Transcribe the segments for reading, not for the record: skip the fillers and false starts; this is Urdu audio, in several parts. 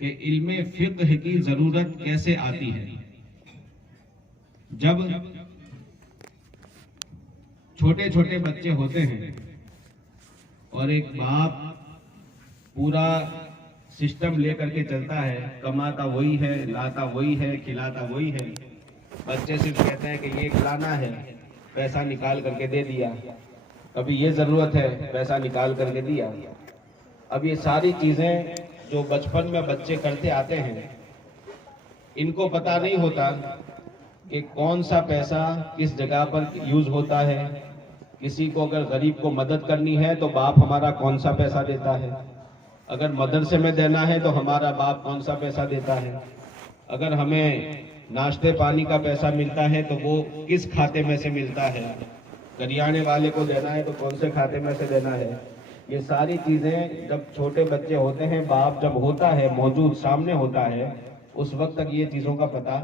کہ علم فقہ کی ضرورت کیسے آتی ہے۔ جب چھوٹے چھوٹے بچے ہوتے ہیں اور ایک باپ پورا سسٹم لے کر کے چلتا ہے، کماتا وہی ہے، لاتا وہی ہے، کھلاتا وہی ہے، بچے صرف کہتے ہیں کہ یہ کھلانا ہے، پیسہ نکال کر کے دے دیا، کبھی یہ ضرورت ہے، پیسہ نکال کر کے دیا۔ اب یہ ساری چیزیں جو بچپن میں بچے کرتے آتے ہیں، ان کو پتہ نہیں ہوتا کہ کون سا پیسہ کس جگہ پر یوز ہوتا ہے۔ کسی کو اگر غریب کو مدد کرنی ہے تو باپ ہمارا کون سا پیسہ دیتا ہے، اگر مدرسے میں دینا ہے تو ہمارا باپ کون سا پیسہ دیتا ہے، اگر ہمیں ناشتے پانی کا پیسہ ملتا ہے تو وہ کس کھاتے میں سے ملتا ہے، کریانے والے کو دینا ہے تو کون سے کھاتے میں سے دینا ہے۔ یہ ساری چیزیں جب چھوٹے بچے ہوتے ہیں، باپ جب ہوتا ہے موجود سامنے ہوتا ہے، اس وقت تک یہ چیزوں کا پتہ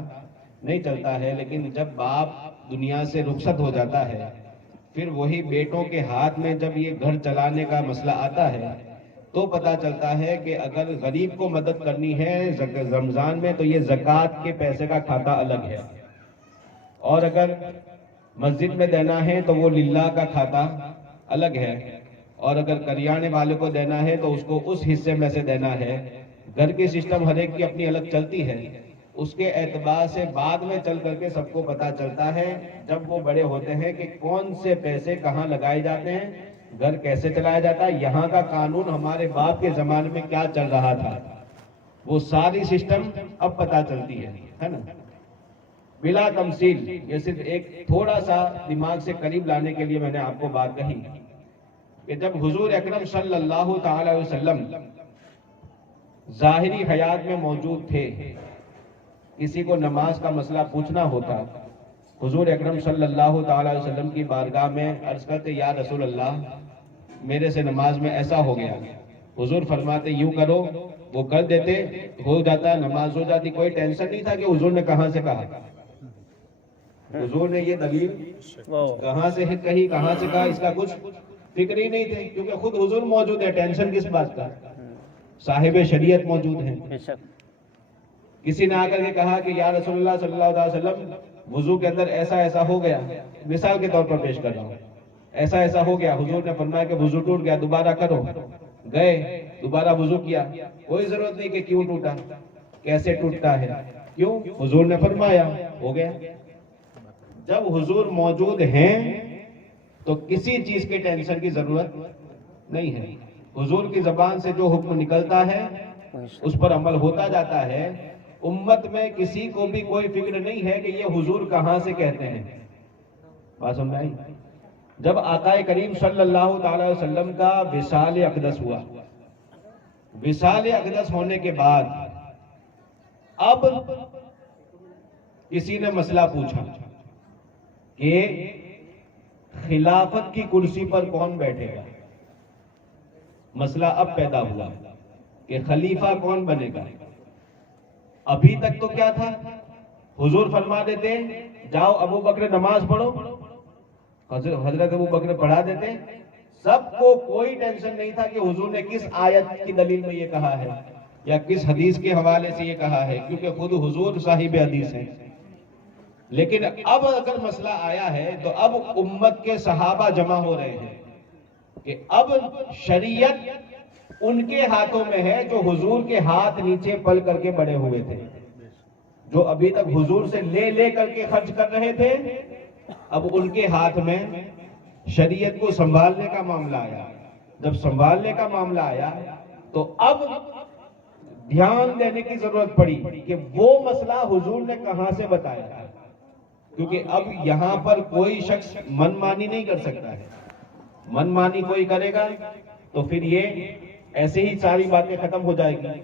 نہیں چلتا ہے۔ لیکن جب باپ دنیا سے رخصت ہو جاتا ہے، پھر وہی بیٹوں کے ہاتھ میں جب یہ گھر چلانے کا مسئلہ آتا ہے تو پتہ چلتا ہے کہ اگر غریب کو مدد کرنی ہے رمضان میں تو یہ زکوٰۃ کے پیسے کا کھاتا الگ ہے، اور اگر مسجد میں دینا ہے تو وہ للہ کا کھاتا الگ ہے، اور اگر کریانے والے کو دینا ہے تو اس کو اس حصے میں سے دینا ہے۔ گھر کی سسٹم ہر ایک کی اپنی الگ چلتی ہے، اس کے اعتبار سے بعد میں چل کر کے سب کو پتہ چلتا ہے جب وہ بڑے ہوتے ہیں کہ کون سے پیسے کہاں لگائے جاتے ہیں، گھر کیسے چلایا جاتا ہے، یہاں کا قانون ہمارے باپ کے زمانے میں کیا چل رہا تھا، وہ ساری سسٹم اب پتہ چلتی ہے نا، بلا تمثیل۔ یہ صرف ایک تھوڑا سا دماغ سے قریب لانے کے لیے میں نے آپ کو بات کہی کہ جب حضور اکرم صلی اللہ تعالی علیہ وسلم ظاہری حیات میں موجود تھے، کسی کو نماز کا مسئلہ پوچھنا ہوتا، حضور اکرم صلی اللہ تعالی علیہ وسلم کی بارگاہ میں عرض کرتے، یا رسول اللہ میرے سے نماز میں ایسا ہو گیا۔ حضور فرماتے یوں کرو، وہ کر دیتے، ہو جاتا، نماز ہو جاتی، کوئی ٹینشن نہیں تھا کہ حضور نے کہاں سے کہا، حضور نے یہ دلیل کہاں سے کہی، کہاں سے کہا، اس کا کچھ فکر ہی نہیں تھے، کیونکہ خود حضور موجود ہے، ٹینشن کس بات کا، صاحب شریعت موجود ہیں۔ کسی نے آ کر کے کہا کہ یا رسول اللہ صلی اللہ علیہ وسلم وضو کے اندر ایسا ایسا ہو گیا، مثال کے طور پر پیش کر رہا ہوں، ایسا ایسا ہو گیا، حضور نے فرمایا کہ وضو ٹوٹ گیا، دوبارہ کرو، گئے دوبارہ وضو کیا، کوئی ضرورت نہیں کہ کیوں ٹوٹا، کیسے ٹوٹتا ہے، کیوں، حضور نے فرمایا، ہو گیا۔ جب حضور موجود ہیں تو کسی چیز کے ٹینشن کی ضرورت نہیں ہے، حضور کی زبان سے جو حکم نکلتا ہے اس پر عمل ہوتا جاتا ہے۔ امت میں کسی کو بھی کوئی فکر نہیں ہے کہ یہ حضور کہاں سے کہتے ہیں، بات سمجھ آئی؟ جب آقا کریم صلی اللہ تعالی وسلم کا وصال اقدس ہوا، وصال اقدس ہونے کے بعد اب کسی نے مسئلہ پوچھا کہ خلافت کی کرسی پر کون بیٹھے گا، مسئلہ اب پیدا ہوا کہ خلیفہ کون بنے گا۔ ابھی تک تو کیا تھا، حضور فرما دیتے جاؤ ابو بکر نماز پڑھو، حضرت ابو بکر پڑھا دیتے، سب کو کوئی ٹینشن نہیں تھا کہ حضور نے کس آیت کی دلیل میں یہ کہا ہے یا کس حدیث کے حوالے سے یہ کہا ہے، کیونکہ خود حضور صاحب حدیث ہیں۔ لیکن اب اگر مسئلہ آیا ہے تو اب امت کے صحابہ جمع ہو رہے ہیں کہ اب شریعت ان کے ہاتھوں میں ہے جو حضور کے ہاتھ نیچے پل کر کے بڑے ہوئے تھے، جو ابھی تک حضور سے لے لے کر کے خرچ کر رہے تھے، اب ان کے ہاتھ میں شریعت کو سنبھالنے کا معاملہ آیا۔ جب سنبھالنے کا معاملہ آیا تو اب دھیان دینے کی ضرورت پڑی کہ وہ مسئلہ حضور نے کہاں سے بتایا، کیونکہ اب یہاں پر کوئی شخص من مانی نہیں کر سکتا ہے، من مانی کوئی کرے گا تو پھر یہ ایسے ہی ساری باتیں ختم ہو جائے گی۔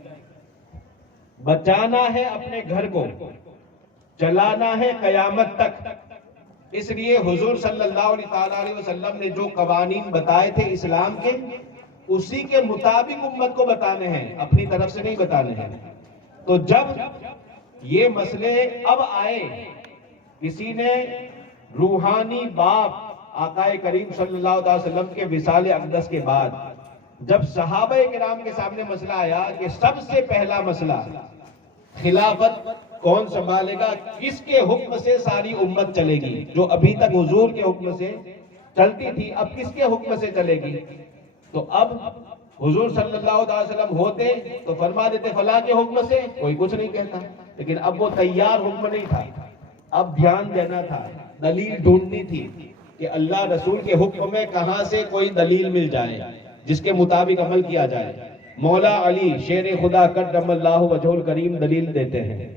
بچانا ہے اپنے گھر کو، چلانا ہے قیامت تک، اس لیے حضور صلی اللہ علیہ وسلم نے جو قوانین بتائے تھے اسلام کے، اسی کے مطابق امت کو بتانے ہیں، اپنی طرف سے نہیں بتانے ہیں۔ تو جب یہ مسئلے اب آئے، کسی نے روحانی باپ آقا کریم صلی اللہ علیہ وسلم کے وصال اقدس کے بعد جب صحابہ کرام کے سامنے مسئلہ آیا کہ سب سے پہلا مسئلہ خلافت کون سنبھالے گا، کس کے حکم سے ساری امت چلے گی، جو ابھی تک حضور کے حکم سے چلتی تھی اب کس کے حکم سے چلے گی، تو اب حضور صلی اللہ علیہ وسلم ہوتے تو فرما دیتے فلاں کے حکم سے، کوئی کچھ نہیں کہتا، لیکن اب وہ تیار حکم نہیں تھا، اب دھیان دینا تھا، دلیل ڈھونڈنی تھی کہ اللہ رسول کے حکم میں کہاں سے کوئی دلیل مل جائے جس کے مطابق عمل کیا جائے۔ مولا علی شیر خدا کرم اللہ وجہ الکریم دلیل دیتے ہیں،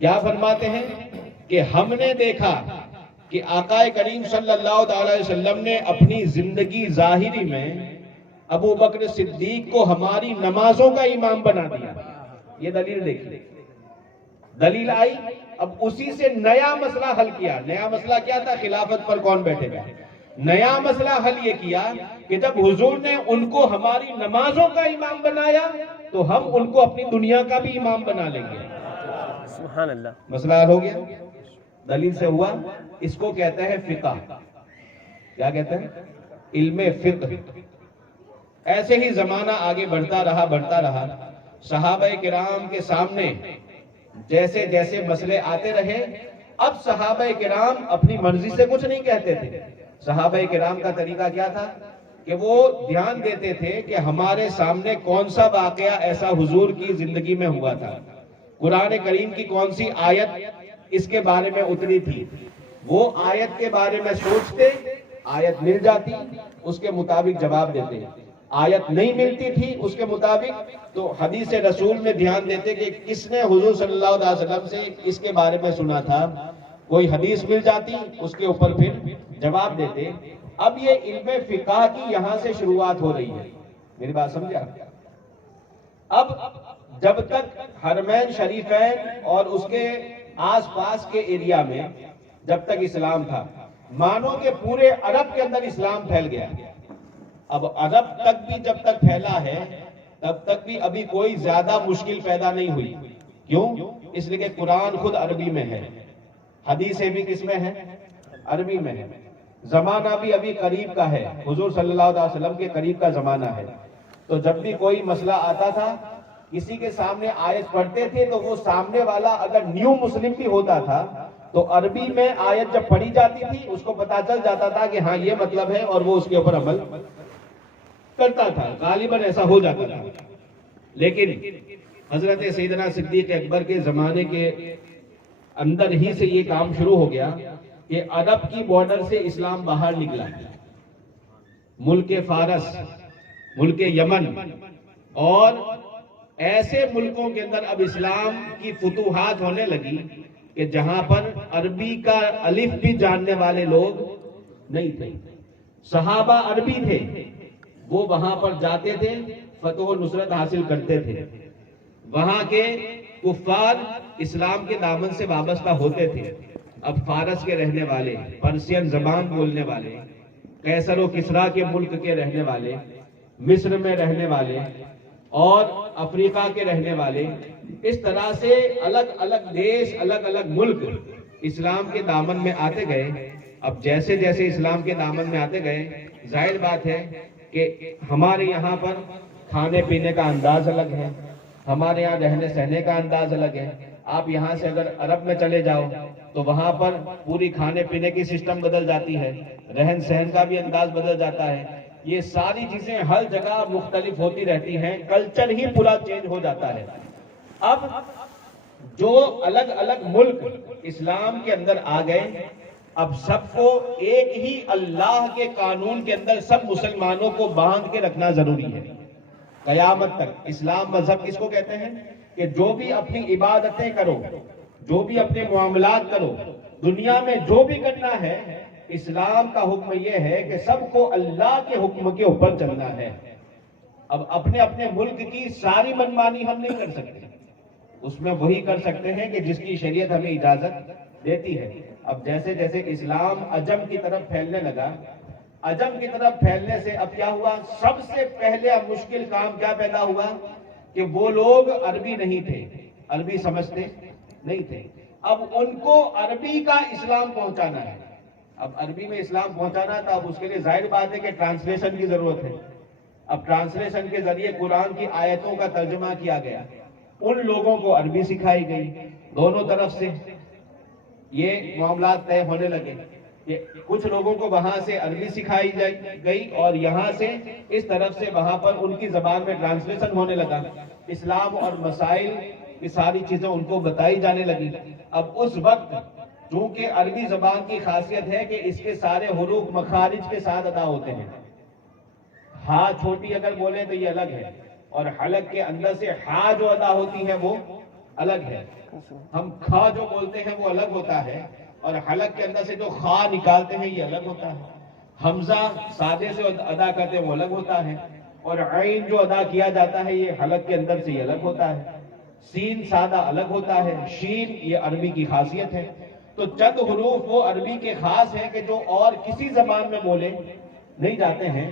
کیا فرماتے ہیں کہ ہم نے دیکھا کہ آقا کریم صلی اللہ علیہ وسلم نے اپنی زندگی ظاہری میں ابو بکر صدیق کو ہماری نمازوں کا امام بنا دیا۔ یہ دلیل دیکھیے، دلیل آئی، اب اسی سے نیا مسئلہ حل کیا۔ نیا مسئلہ کیا تھا؟ خلافت پر کون بیٹھے گا۔ نیا مسئلہ حل یہ کیا کہ جب حضور نے ان کو ہماری نمازوں کا امام بنایا تو ہم ان کو اپنی دنیا کا بھی امام بنا لیں گے۔ سبحان اللہ، مسئلہ حل ہو گیا، دلیل سے ہوا۔ اس کو کہتے ہیں فقہ۔ کیا کہتے ہیں؟ علم فقہ۔ ایسے ہی زمانہ آگے بڑھتا رہا، صحابہ کرام کے سامنے جیسے جیسے مسئلے آتے رہے، اب صحابہ کرام اپنی مرضی سے کچھ نہیں کہتے تھے۔ صحابہ کرام کا طریقہ کیا تھا کہ وہ دھیان دیتے تھے کہ ہمارے سامنے کون سا واقعہ ایسا حضور کی زندگی میں ہوا تھا، قرآن کریم کی کون سی آیت اس کے بارے میں اتری تھی، وہ آیت کے بارے میں سوچتے، آیت مل جاتی اس کے مطابق جواب دیتے، آیت نہیں ملتی تھی اس کے مطابق تو حدیث رسول میں دھیان دیتے کہ کس نے حضور صلی اللہ علیہ وسلم سے اس کے بارے میں سنا تھا، کوئی حدیث مل جاتی اس کے اوپر پھر جواب دیتے۔ اب یہ علم فقہ کی یہاں سے شروعات ہو رہی ہے، میری بات سمجھا؟ اب جب تک حرمین شریفین اور اس کے آس پاس کے ایریا میں جب تک اسلام تھا، مانو کہ پورے عرب کے اندر اسلام پھیل گیا۔ اب عرب تک بھی جب تک پھیلا ہے تب تک بھی ابھی کوئی زیادہ مشکل پیدا نہیں ہوئی۔ کیوں؟ اس لیے کہ قرآن خود عربی میں ہے، حدیثیں بھی کس میں ہیں؟ عربی میں ہے، زمانہ بھی ابھی قریب کا ہے، حضور صلی اللہ علیہ وسلم کے قریب کا زمانہ ہے، تو جب بھی کوئی مسئلہ آتا تھا کسی کے سامنے آیت پڑھتے تھے تو وہ سامنے والا اگر نیو مسلم بھی ہوتا تھا تو عربی میں آیت جب پڑھی جاتی تھی اس کو پتا چل جاتا تھا کہ ہاں یہ مطلب ہے اور وہ اس کے اوپر عمل کرتا تھا، غالباً ایسا ہو جاتا تھا۔ لیکن حضرت سیدنا صدیق اکبر کے زمانے کے اندر ہی سے یہ کام شروع ہو گیا کہ عرب کی بارڈر سے اسلام باہر نکلا، ملک فارس، ملک یمن اور ایسے ملکوں کے اندر اب اسلام کی فتوحات ہونے لگی کہ جہاں پر عربی کا الف بھی جاننے والے لوگ نہیں تھے، صحابہ عربی تھے، وہ وہاں پر جاتے تھے، فتح و نصرت حاصل کرتے تھے، وہاں کے کفار اسلام کے دامن سے وابستہ ہوتے تھے۔ اب فارس کے رہنے والے، پرشین زبان بولنے والے، قیصر و کسریٰ کے ملک کے رہنے والے، مصر میں رہنے والے اور افریقہ کے رہنے والے، اس طرح سے الگ الگ دیش، الگ الگ ملک اسلام کے دامن میں آتے گئے۔ اب جیسے جیسے اسلام کے دامن میں آتے گئے، ظاہر بات ہے کہ ہمارے یہاں پر کھانے پینے کا انداز الگ ہے، ہمارے یہاں رہنے سہنے کا انداز الگ ہے۔ آپ یہاں سے اگر عرب میں چلے جاؤ تو وہاں پر پوری کھانے پینے کی سسٹم بدل جاتی ہے، رہن سہن کا بھی انداز بدل جاتا ہے، یہ ساری چیزیں ہر جگہ مختلف ہوتی رہتی ہیں، کلچر ہی پورا چینج ہو جاتا ہے۔ اب جو الگ الگ ملک اسلام کے اندر آ گئے، اب سب کو ایک ہی اللہ کے قانون کے اندر سب مسلمانوں کو باندھ کے رکھنا ضروری ہے قیامت تک۔ اسلام مذہب کس کو کہتے ہیں کہ جو بھی اپنی عبادتیں کرو، جو بھی اپنے معاملات کرو، دنیا میں جو بھی کرنا ہے، اسلام کا حکم یہ ہے کہ سب کو اللہ کے حکم کے اوپر چلنا ہے۔ اب اپنے اپنے ملک کی ساری منمانی ہم نہیں کر سکتے، اس میں وہی کر سکتے ہیں کہ جس کی شریعت ہمیں اجازت دیتی ہے۔ اب جیسے جیسے اسلام عجم کی طرف پھیلنے لگا، عجم کی طرف پھیلنے سے اب کیا ہوا، سب سے پہلے اب مشکل کام کیا پیدا ہوا کہ وہ لوگ عربی نہیں تھے، عربی سمجھتے نہیں تھے، اب ان کو عربی کا اسلام پہنچانا ہے۔ اب عربی میں اسلام پہنچانا تھا، اب اس کے لیے ظاہر بات ہے کہ ٹرانسلیشن کی ضرورت ہے، اب ٹرانسلیشن کے ذریعے قرآن کی آیتوں کا ترجمہ کیا گیا، ان لوگوں کو عربی سکھائی گئی، دونوں طرف سے یہ معاملات طے ہونے لگے کہ کچھ لوگوں کو وہاں سے عربی سکھائی گئی اور یہاں سے اس طرف سے وہاں پر ان کی زبان میں ٹرانسلیشن ہونے لگا، اسلام اور مسائل کی ساری چیزیں ان کو بتائی جانے لگی۔ اب اس وقت چونکہ عربی زبان کی خاصیت ہے کہ اس کے سارے حروف مخارج کے ساتھ ادا ہوتے ہیں، ہا چھوٹی اگر بولیں تو یہ الگ ہے، اور حلق کے اندر سے ہا جو ادا ہوتی ہے وہ الگ ہے، ہم کھا جو بولتے ہیں وہ الگ ہوتا ہے، اور حلق کے اندر سے جو خا نکالتے ہیں یہ الگ ہوتا ہے، حمزہ سادے سے ادا کرتے ہیں وہ الگ ہوتا ہے، اور عین جو ادا کیا جاتا ہے یہ حلق کے اندر سے یہ الگ ہوتا ہے، سین سادہ الگ ہوتا ہے، شین یہ عربی کی خاصیت ہے۔ تو چند حروف وہ عربی کے خاص ہیں کہ جو اور کسی زبان میں بولے نہیں جاتے ہیں،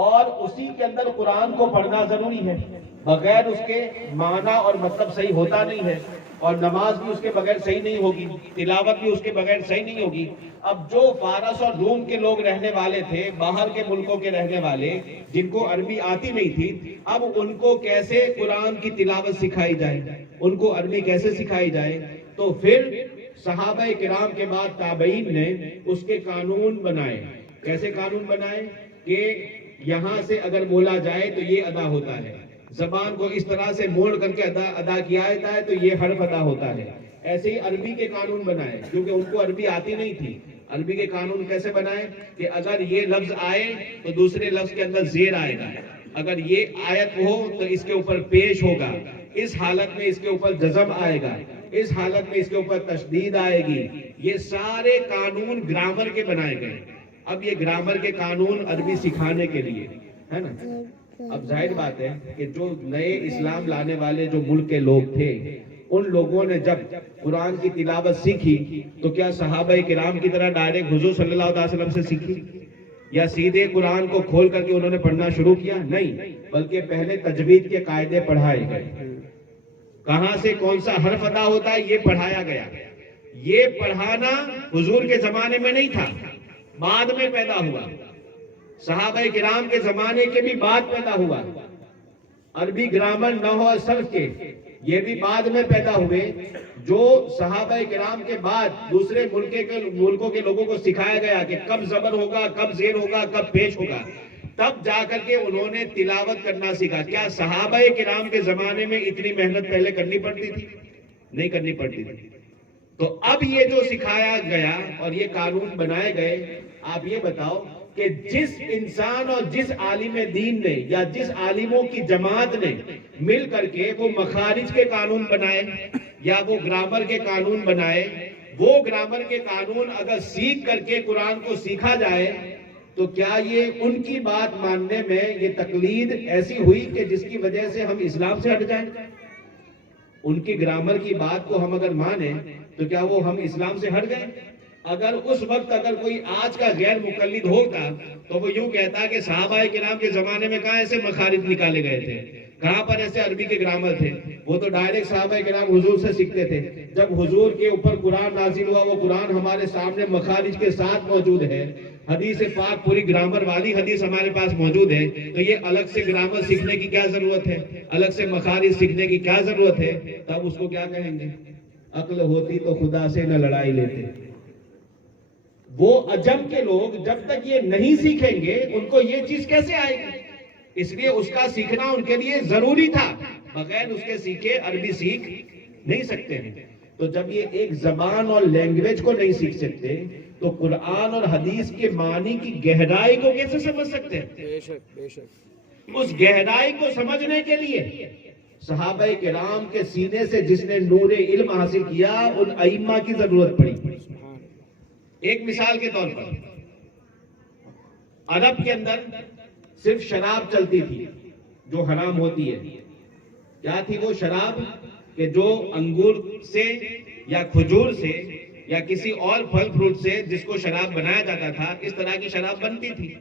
اور اسی کے اندر قرآن کو پڑھنا ضروری ہے، بغیر اس کے معنی اور مطلب صحیح ہوتا نہیں ہے، اور نماز بھی اس کے بغیر صحیح نہیں ہوگی، تلاوت بھی اس کے بغیر صحیح نہیں ہوگی۔ اب جو فارس اور روم کے لوگ رہنے والے تھے، باہر کے ملکوں کے رہنے والے جن کو عربی آتی نہیں تھی، اب ان کو کیسے قرآن کی تلاوت سکھائی جائے، ان کو عربی کیسے سکھائی جائے؟ تو پھر صحابہ کرام کے بعد تابعین نے اس کے قانون بنائے۔ کیسے قانون بنائے؟ کہ یہاں سے اگر بولا جائے تو یہ ادا ہوتا ہے، زبان کو اس طرح سے موڑ کر کے ادا کیا جاتا ہے تو یہ حرف ادا ہوتا ہے۔ ایسے ہی عربی کے قانون بنائے، کیونکہ ان کو عربی آتی نہیں تھی۔ عربی کے قانون کیسے بنائے؟ کہ اگر یہ لفظ آئے تو دوسرے لفظ کے اندر زیر آئے گا، اگر یہ آیت ہو تو اس کے اوپر پیش ہوگا، اس حالت میں اس کے اوپر جزم آئے گا، اس حالت میں اس کے اوپر تشدید آئے گی۔ یہ سارے قانون گرامر کے بنائے گئے۔ اب یہ گرامر کے قانون عربی سکھانے کے لیے ہے نا۔ اب ظاہر بات ہے کہ جو نئے اسلام لانے والے جو ملک کے لوگ تھے، ان لوگوں نے جب قرآن کی تلاوت سیکھی تو کیا صحابہ کرام کی طرح ڈائریکٹ حضور صلی اللہ علیہ وسلم سے سیکھی، یا سیدھے قرآن کو کھول کر کے انہوں نے پڑھنا شروع کیا؟ نہیں، بلکہ پہلے تجوید کے قاعدے پڑھائے گئے، کہاں سے کون سا حرف ادا ہوتا ہے یہ پڑھایا گیا۔ یہ پڑھانا حضور کے زمانے میں نہیں تھا، بعد میں پیدا ہوا، صحابہ کرام کے زمانے کے بھی بعد پیدا ہوا۔ عربی گرامر نحو اور صرف کے یہ بھی بعد میں پیدا ہوئے، جو صحابہ کرام کے بعد دوسرے ملکوں کے لوگوں کو سکھایا گیا کہ کب زبر ہوگا، کب زیر ہوگا، کب پیش ہوگا، تب جا کر کے انہوں نے تلاوت کرنا سیکھا۔ کیا صحابہ کرام کے زمانے میں اتنی محنت پہلے کرنی پڑتی تھی؟ نہیں کرنی پڑتی تھی۔ تو اب یہ جو سکھایا گیا اور یہ قانون بنائے گئے، آپ یہ بتاؤ کہ جس انسان اور جس عالم دین نے یا جس عالموں کی جماعت نے مل کر کے وہ مخارج کے قانون بنائے یا وہ گرامر کے قانون بنائے، وہ گرامر کے قانون اگر سیکھ کر کے قرآن کو سیکھا جائے تو کیا یہ ان کی بات ماننے میں یہ تقلید ایسی ہوئی کہ جس کی وجہ سے ہم اسلام سے ہٹ جائیں؟ ان کی گرامر کی بات کو ہم اگر مانیں تو کیا وہ ہم اسلام سے ہٹ گئے؟ اگر اس وقت اگر کوئی آج کا غیر مقلد ہوتا تو وہ یوں کہتا کہ صحابہ کرام کے زمانے میں کہاں ایسے مخارج نکالے گئے تھے، کہاں پر ایسے عربی کے گرامر تھے؟ وہ تو ڈائریکٹ صحابہ کرام حضور سے سیکھتے تھے۔ جب حضور کے اوپر قرآن نازل ہوا، وہ قرآن ہمارے سامنے مخارج کے ساتھ موجود ہے، حدیث پاک پوری گرامر والی حدیث ہمارے پاس موجود ہے، تو یہ الگ سے گرامر سیکھنے کی کیا ضرورت ہے؟ الگ سے مخارج سیکھنے کی کیا ضرورت ہے؟ تب اس کو کیا کہیں گے؟ عقل ہوتی تو خدا سے نہ لڑائی لیتے۔ وہ عجم کے لوگ جب تک یہ نہیں سیکھیں گے ان کو یہ چیز کیسے آئے گی؟ اس لیے اس کا سیکھنا ان کے لیے ضروری تھا، بغیر اس کے سیکھے عربی سیکھ نہیں سکتے ہیں۔ تو جب یہ ایک زبان اور لینگویج کو نہیں سیکھ سکتے تو قرآن اور حدیث کے معنی کی گہرائی کو کیسے سمجھ سکتے ہیں؟ بے شک بے شک۔ اس گہرائی کو سمجھنے کے لیے صحابہ کرام کے سینے سے جس نے نور علم حاصل کیا ان ائمہ کی ضرورت پڑی۔ ایک مثال کے طور پر عرب کے اندر صرف شراب چلتی تھی جو حرام ہوتی ہے۔ کیا تھی وہ شراب؟ کہ جو انگور سے یا کھجور سے یا کسی اور پھل فروٹ سے جس کو شراب بنایا جاتا تھا، اس طرح کی شراب بنتی تھی،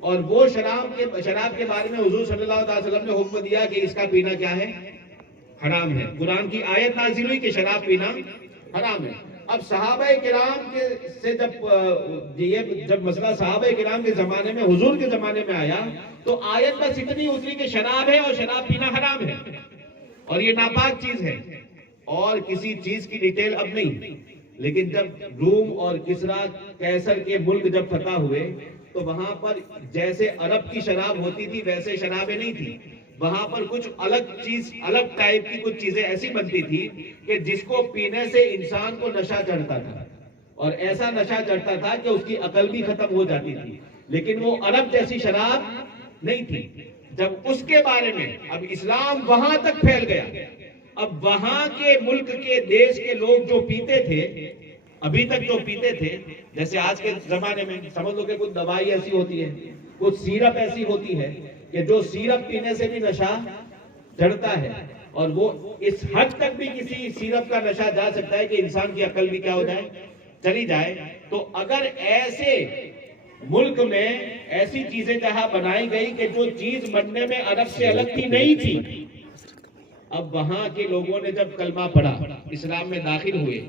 اور وہ شراب کے بارے میں حضور صلی اللہ علیہ وسلم نے حکم دیا کہ اس کا پینا کیا ہے؟ حرام ہے۔ قرآن کی آیت نازل ہوئی کہ شراب پینا حرام ہے۔ اب صحابہ کرام کے سے جب مسئلہ صحابہ کرام کے زمانے میں، حضور کے زمانے میں آیا تو آیت بس اتنی اتری کہ شراب ہے اور شراب پینا حرام ہے اور یہ ناپاک چیز ہے، اور کسی چیز کی ڈیٹیل اب نہیں۔ لیکن جب روم اور کسرا قیصر کے ملک جب فتح ہوئے تو وہاں پر جیسے عرب کی شراب ہوتی تھی ویسے شرابیں نہیں تھی، وہاں پر کچھ الگ ٹائپ کی کچھ چیزیں ایسی بنتی تھی کہ جس کو پینے سے انسان کو نشہ چڑھتا تھا، اور ایسا نشہ چڑھتا تھا کہ اس کی عقل بھی ختم ہو جاتی تھی، لیکن وہ عرب جیسی شراب نہیں تھی۔ جب اس کے بارے میں اب اسلام وہاں تک پھیل گیا، اب وہاں کے ملک کے دیش کے لوگ جو پیتے تھے، ابھی تک جو پیتے تھے، جیسے آج کے زمانے میں سمجھ لو کہ کچھ دوائی ایسی ہوتی ہے، کچھ سیرپ ایسی ہوتی ہے کہ جو سیرپ پینے سے بھی نشہ چڑھتا ہے، اور وہ اس حد تک بھی کسی سیرپ کا نشہ جا سکتا ہے کہ انسان کی عقل بھی کیا ہو جائے، چلی جائے۔ تو اگر ایسے ملک میں ایسی چیزیں جہاں بنائی گئی کہ جو چیز بننے میں عرب سے الگ تھی نہیں تھی، اب وہاں کے لوگوں نے جب کلمہ پڑھا، اسلام میں داخل ہوئے،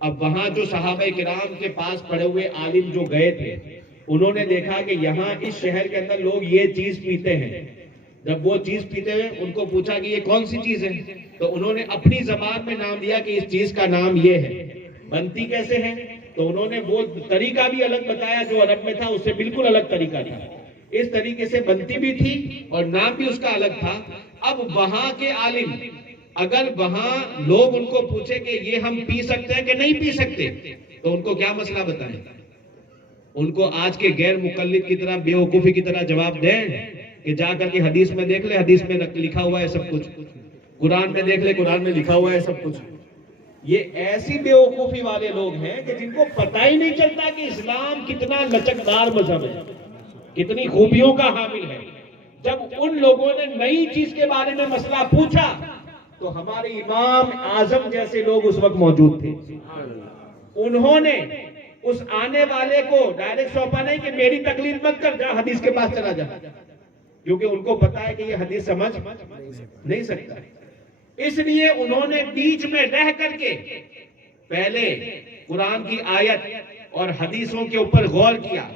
اب وہاں جو صحابہ کرام کے پاس پڑے ہوئے عالم جو گئے تھے، انہوں نے دیکھا کہ یہاں اس شہر کے اندر لوگ یہ چیز پیتے ہیں۔ جب وہ چیز پیتے ہوئے ان کو پوچھا کہ یہ کون سی چیز ہے، تو انہوں نے اپنی زبان میں نام دیا کہ اس چیز کا نام یہ ہے۔ بنتی کیسے ہے؟ تو انہوں نے وہ طریقہ بھی الگ بتایا جو عرب میں تھا، اس سے بالکل الگ طریقہ تھا۔ اس طریقے سے بنتی بھی تھی اور نام بھی اس کا الگ تھا۔ اب وہاں کے عالم اگر وہاں لوگ ان کو پوچھے کہ یہ ہم پی سکتے ہیں کہ نہیں پی سکتے، تو ان کو کیا مسئلہ بتائیں؟ ان کو آج کے غیر مقلد کی طرح، بیوقوفی کی طرح جواب دیں کہ جا کر کے حدیث میں دیکھ لے، حدیث میں لکھا ہوا ہے سب کچھ، قرآن میں دیکھ لے، قرآن میں لکھا ہوا ہے سب کچھ۔ یہ ایسی بیوقوفی والے لوگ ہیں کہ جن کو پتہ ہی نہیں چلتا کہ اسلام کتنا لچکدار مذہب ہے، کتنی خوبیوں کا حامل ہے۔ جب ان لوگوں نے نئی چیز کے بارے میں مسئلہ پوچھا تو ہمارے امام اعظم جیسے لوگ اس وقت موجود تھے، انہوں نے اس آنے والے کو ڈائریکٹ سونپا نہیں کہ میری تقلید مت کر، جا حدیث کے پاس چلا جا، کیونکہ ان کو پتا ہے کہ یہ حدیث سمجھ نہیں سکتا۔ اس لیے انہوں نے بیچ میں رہ کر کے پہلے قرآن کی آیت اور حدیثوں کے اوپر غور کیا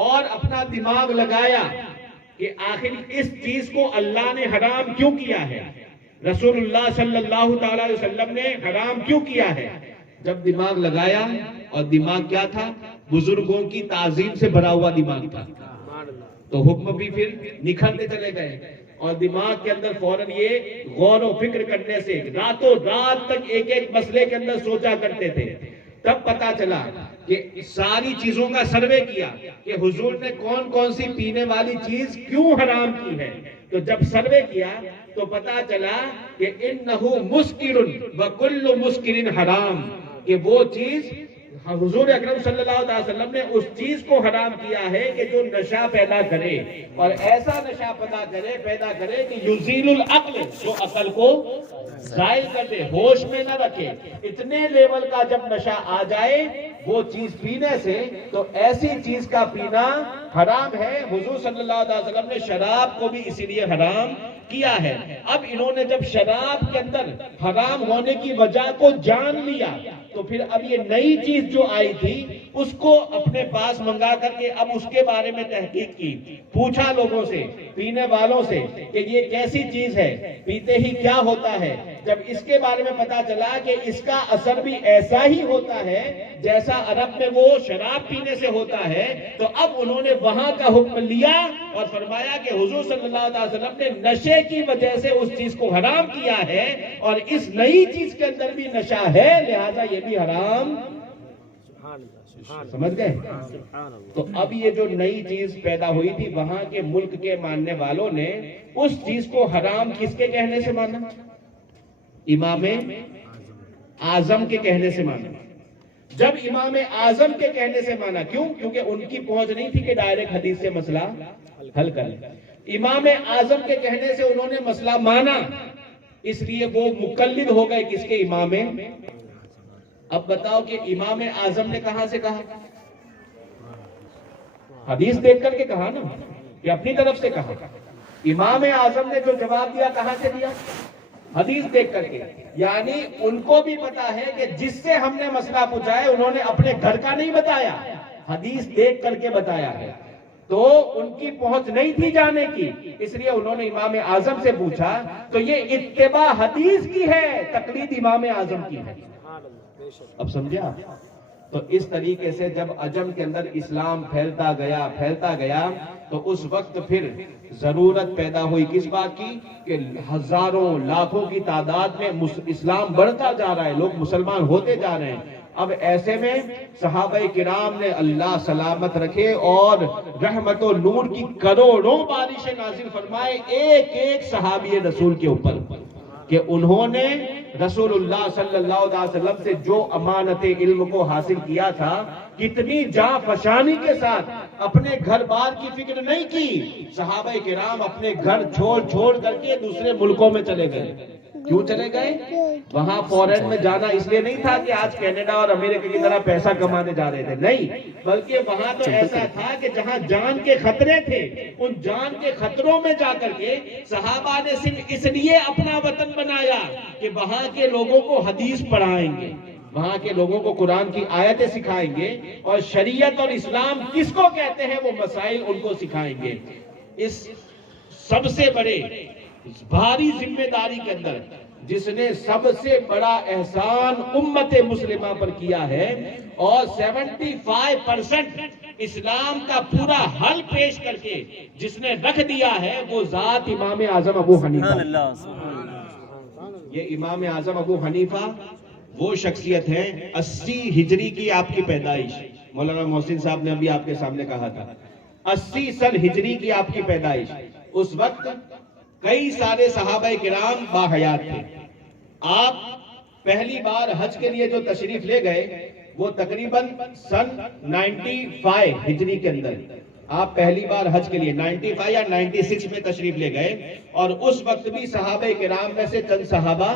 اور اپنا دماغ لگایا کہ آخر اس چیز کو اللہ نے حرام کیوں کیا ہے، رسول اللہ صلی اللہ تعالی علیہ وسلم نے حرام کیوں کیا ہے۔ جب دماغ لگایا، اور دماغ کیا تھا؟ بزرگوں کی تعظیم سے بھرا ہوا دماغ تھا، تو حکم بھی پھر نکھرتے چلے گئے، اور دماغ کے اندر فوراً یہ غور و فکر کرنے سے راتوں رات تک ایک ایک مسئلے کے اندر سوچا کرتے تھے۔ تب پتا چلا کہ ساری چیزوں کا سروے کیا کہ حضور نے کون کون سی پینے والی چیز کیوں حرام کی ہے۔ تو جب سروے کیا تو پتا چلا کہ انہو مسکر وکل مسکر حرام، کہ وہ چیز حضور اکرم صلی اللہ علیہ وسلم نے اس چیز کو حرام کیا ہے کہ جو نشہ پیدا کرے، اور ایسا نشہ پیدا کرے کہ یزیل العقل، جو عقل کو زائل کر دے، ہوش میں نہ رکھے۔ اتنے لیول کا جب نشہ آ جائے وہ چیز پینے سے، تو ایسی چیز کا پینا حرام ہے۔ حضور صلی اللہ علیہ وسلم نے شراب کو بھی اسی لیے حرام کیا ہے۔ اب انہوں نے جب شراب کے اندر حرام ہونے کی وجہ کو جان لیا، تو پھر اب یہ نئی چیز جو آئی تھی اس کو اپنے پاس منگا کر کے اب اس کے بارے میں تحقیق کی، پوچھا لوگوں سے، پینے والوں سے کہ یہ کیسی چیز ہے، پیتے ہی کیا ہوتا ہے۔ جب اس کے بارے میں پتا چلا کہ اس کا اثر بھی ایسا ہی ہوتا ہے جیسا عرب میں وہ شراب پینے سے ہوتا ہے، تو اب انہوں نے وہاں کا حکم لیا اور فرمایا کہ حضور صلی اللہ علیہ وسلم نے نشے کی وجہ سے اس چیز کو حرام کیا ہے، اور اس نئی چیز کے اندر بھی نشہ ہے، لہذا یہ بھی حرام۔ سمجھ گئے؟ تو اب یہ جو نئی چیز پیدا ہوئی تھی، وہاں کے ملک کے ماننے والوں نے اس چیز کو حرام کس کے کہنے سے مانا؟ امام اعظم کے کہنے سے مانا۔ جب امام اعظم کے کہنے سے مانا، کیوں؟ کیونکہ ان کی پہنچ نہیں تھی کہ ڈائریکٹ حدیث سے مسئلہ حل کر لیں۔ امام اعظم کے کہنے سے انہوں نے مسئلہ مانا، اس لیے وہ مقلد ہو گئے کس کے؟ امام۔ اب بتاؤ کہ امام اعظم نے کہاں سے کہا؟ حدیث دیکھ کر کے کہا نا، کہ اپنی طرف سے کہا۔ امام اعظم نے جو جواب دیا کہاں سے دیا؟ حدیث دیکھ کر کے، یعنی ان کو بھی پتا ہے کہ جس سے ہم نے مسئلہ پوچھا ہے انہوں نے اپنے گھر کا نہیں بتایا، حدیث دیکھ کر کے بتایا ہے، تو ان کی پہنچ نہیں تھی جانے کی، اس لیے انہوں نے امام اعظم سے پوچھا، تو یہ اتباع حدیث کی ہے، تقلید امام اعظم کی ہے۔ اب سمجھا؟ تو اس طریقے سے جب عجم کے اندر اسلام پھیلتا گیا تو اس وقت پھر ضرورت پیدا ہوئی کس بات کی کہ ہزاروں لاکھوں کی تعداد میں اسلام بڑھتا جا رہا ہے، لوگ مسلمان ہوتے جا رہے ہیں۔ اب ایسے میں صحابہ کرام نے اللہ سلامت رکھے اور رحمت و نور کی کروڑوں بارشیں نازل فرمائے ایک ایک صحابی رسول کے اوپر، کہ انہوں نے رسول اللہ صلی اللہ علیہ وسلم سے جو امانت علم کو حاصل کیا تھا، کتنی جاں فشانی کے ساتھ اپنے گھر بار کی فکر نہیں کی۔ صحابہ کرام اپنے گھر چھوڑ کر کے دوسرے ملکوں میں چلے گئے۔ کیوں چلے گئے؟ وہاں فورن میں جانا اس لیے نہیں تھا کہ آج کینیڈا اور امریکہ کی طرح پیسہ کمانے جا رہے تھے، نہیں، بلکہ وہاں تو ایسا تھا کہ جہاں جان کے خطرے تھے، ان جان کے خطروں میں جا کر کے صحابہ نے صرف اس لیے اپنا وطن بنایا کہ وہاں کے لوگوں کو حدیث پڑھائیں گے، وہاں کے لوگوں کو قرآن کی آیتیں سکھائیں گے، اور شریعت اور اسلام کس کو کہتے ہیں وہ مسائل ان کو سکھائیں گے۔ اس سب سے بڑے بھاری ذمہ داری کے اندر جس نے سب سے بڑا احسان امت مسلمہ پر کیا ہے اور 75% اسلام کا پورا حل پیش کر کے جس نے رکھ دیا ہے، وہ ذات امام اعظم ابو حنیفہ۔ یہ امام اعظم ابو حنیفہ وہ شخصیت ہے 80 ہجری کی آپ کی پیدائش، مولانا محسن صاحب نے ابھی آپ کے سامنے کہا تھا 80 سن ہجری کی آپ کی پیدائش۔ اس وقت کئی سارے صحابہ کرام باحیات تھے۔ آپ پہلی بار حج کے لیے جو تشریف لے گئے وہ تقریباً سن 95 ہجری کے اندر آپ پہلی بار حج کے لیے 95 یا 96 میں تشریف لے گئے، اور اس وقت بھی صحابہ کرام میں سے چند صحابہ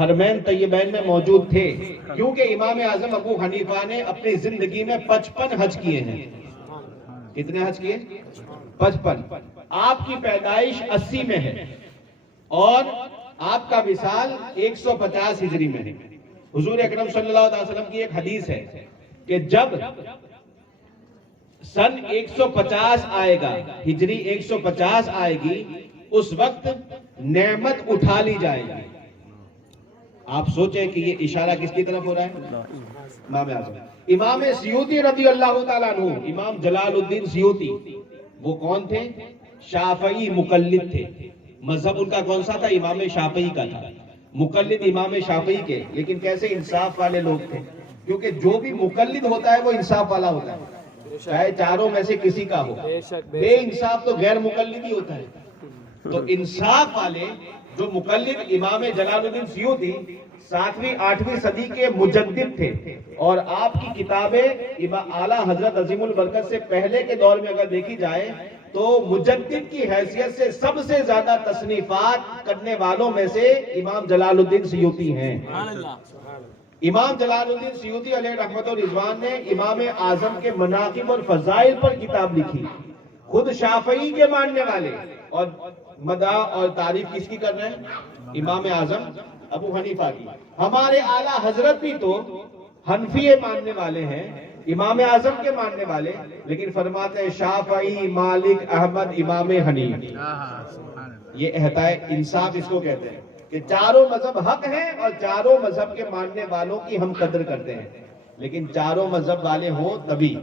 حرمین طیبین میں موجود تھے، کیونکہ امام اعظم ابو حنیفہ نے اپنی زندگی میں 55 حج کیے ہیں۔ کتنے حج کیے؟ 55۔ آپ کی پیدائش 80 میں ہے اور آپ کا وصال 150 ہجری میں ہے۔ حضور اکرم صلی اللہ علیہ وسلم کی ایک حدیث ہے کہ جب سن 150 آئے گا، ہجری 150 آئے گی، اس وقت نعمت اٹھا لی جائے گی۔ آپ سوچیں کہ یہ اشارہ کس کی طرف ہو رہا ہے؟ امام اعظم۔ امام سیوطی رضی اللہ تعالیٰ عنہ، امام جلال الدین سیوطی، وہ کون تھے؟ شافعی مقلد تھے۔ مذہب ان کا کون سا تھا؟ امام شافعی کا تھا، مقلد امام شافعی کے، لیکن کیسے انصاف والے لوگ تھے، کیونکہ جو بھی مقلد ہوتا ہے وہ انصاف والا ہوتا ہے، چاہے چاروں میں سے کسی کا ہو۔ بے انصاف تو غیر مقلد ہی ہوتا ہے۔ تو انصاف والے جو مقلد امام جلال الدین سیوطی 7ویں 8ویں صدی کے مجدد تھے، اور آپ کی کتابیں اعلیٰ حضرت عظیم البرکت سے پہلے کے دور میں اگر دیکھی جائے تو مجدد کی حیثیت سے سب سے زیادہ تصنیفات کرنے والوں میں سے امام جلال الدین سیوطی ہیں۔ امام جلال الدین سیوطی علیہ رحمت و رضوان نے امام اعظم کے مناقب اور فضائل پر کتاب لکھی، خود شافعی کے ماننے والے، اور مدح اور تعریف کس کی کر رہے ہیں؟ امام اعظم ابو حنیفہ کی۔ ہمارے اعلیٰ حضرت بھی تو حنفی ماننے والے ہیں، امام اعظم کے ماننے والے، لیکن فرماتے ہیں شافعی، مالک، احمد، امام حنیف۔ یہ احاطہ انصاف اس کو کہتے ہیں کہ چاروں مذہب حق ہیں اور چاروں مذہب کے ماننے والوں کی ہم قدر کرتے ہیں، لیکن چاروں مذہب والے ہوں تبھی،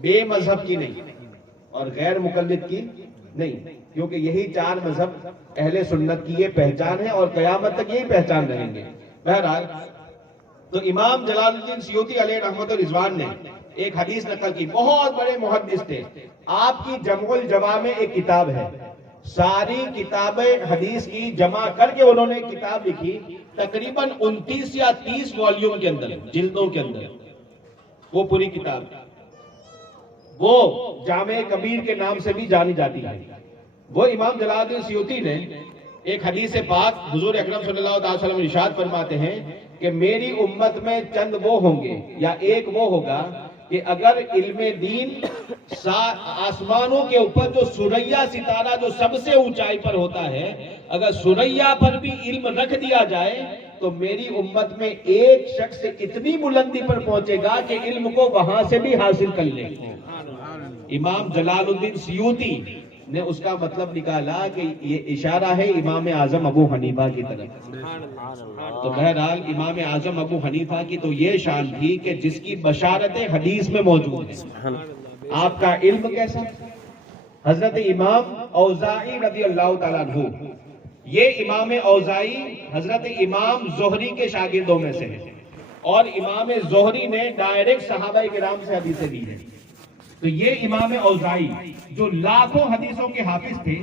بے مذہب کی نہیں اور غیر مقلد کی نہیں، کیونکہ یہی چار مذہب اہل سنت کی یہ پہچان ہے اور قیامت تک یہی پہچان رہیں گے۔ بہرحال تو امام جلال الدین سیوطی علیہ رحمت و رضوان نے ایک حدیث نقل کی، بہت بڑے محدث تھے، آپ کی جمع الجوامع ایک کتاب ہے، ساری کتابیں حدیث کی جمع کر کے انہوں نے کتاب لکھی، تقریباً 29 یا 30 والیوم کے اندر، جلدوں کے اندر وہ پوری کتاب، وہ جامع کبیر کے نام سے بھی جانی جاتی ہے۔ وہ امام جلال الدین سیوطی نے ایک حدیث پاک حضور اکرم صلی اللہ علیہ وسلم ارشاد فرماتے ہیں کہ میری امت میں چند وہ ہوں گے یا ایک وہ ہوگا کہ اگر علم دین آسمانوں کے اوپر جو سریا ستارہ جو سب سے اونچائی پر ہوتا ہے، اگر سریا پر بھی علم رکھ دیا جائے تو میری امت میں ایک شخص اتنی بلندی پر پہنچے گا کہ علم کو وہاں سے بھی حاصل کر لے۔ امام جلال الدین سیوطی نے اس کا مطلب نکالا کہ یہ اشارہ ہے امام اعظم ابو حنیفہ کی طرف۔ تو بہرحال امام اعظم ابو حنیفہ کی تو یہ شان تھی کہ جس کی بشارتیں حدیث میں موجود ہیں۔ آپ کا علم کیسا؟ حضرت امام اوزاعی رضی اللہ تعالیٰ عنہ، یہ امام اوزاعی حضرت امام زہری کے شاگردوں میں سے ہے، اور امام زہری نے ڈائریکٹ صحابہ کرام سے حدیثیں دی ہیں۔ تو یہ امام اوزاعی جو لاکھوں حدیثوں کے حافظ تھے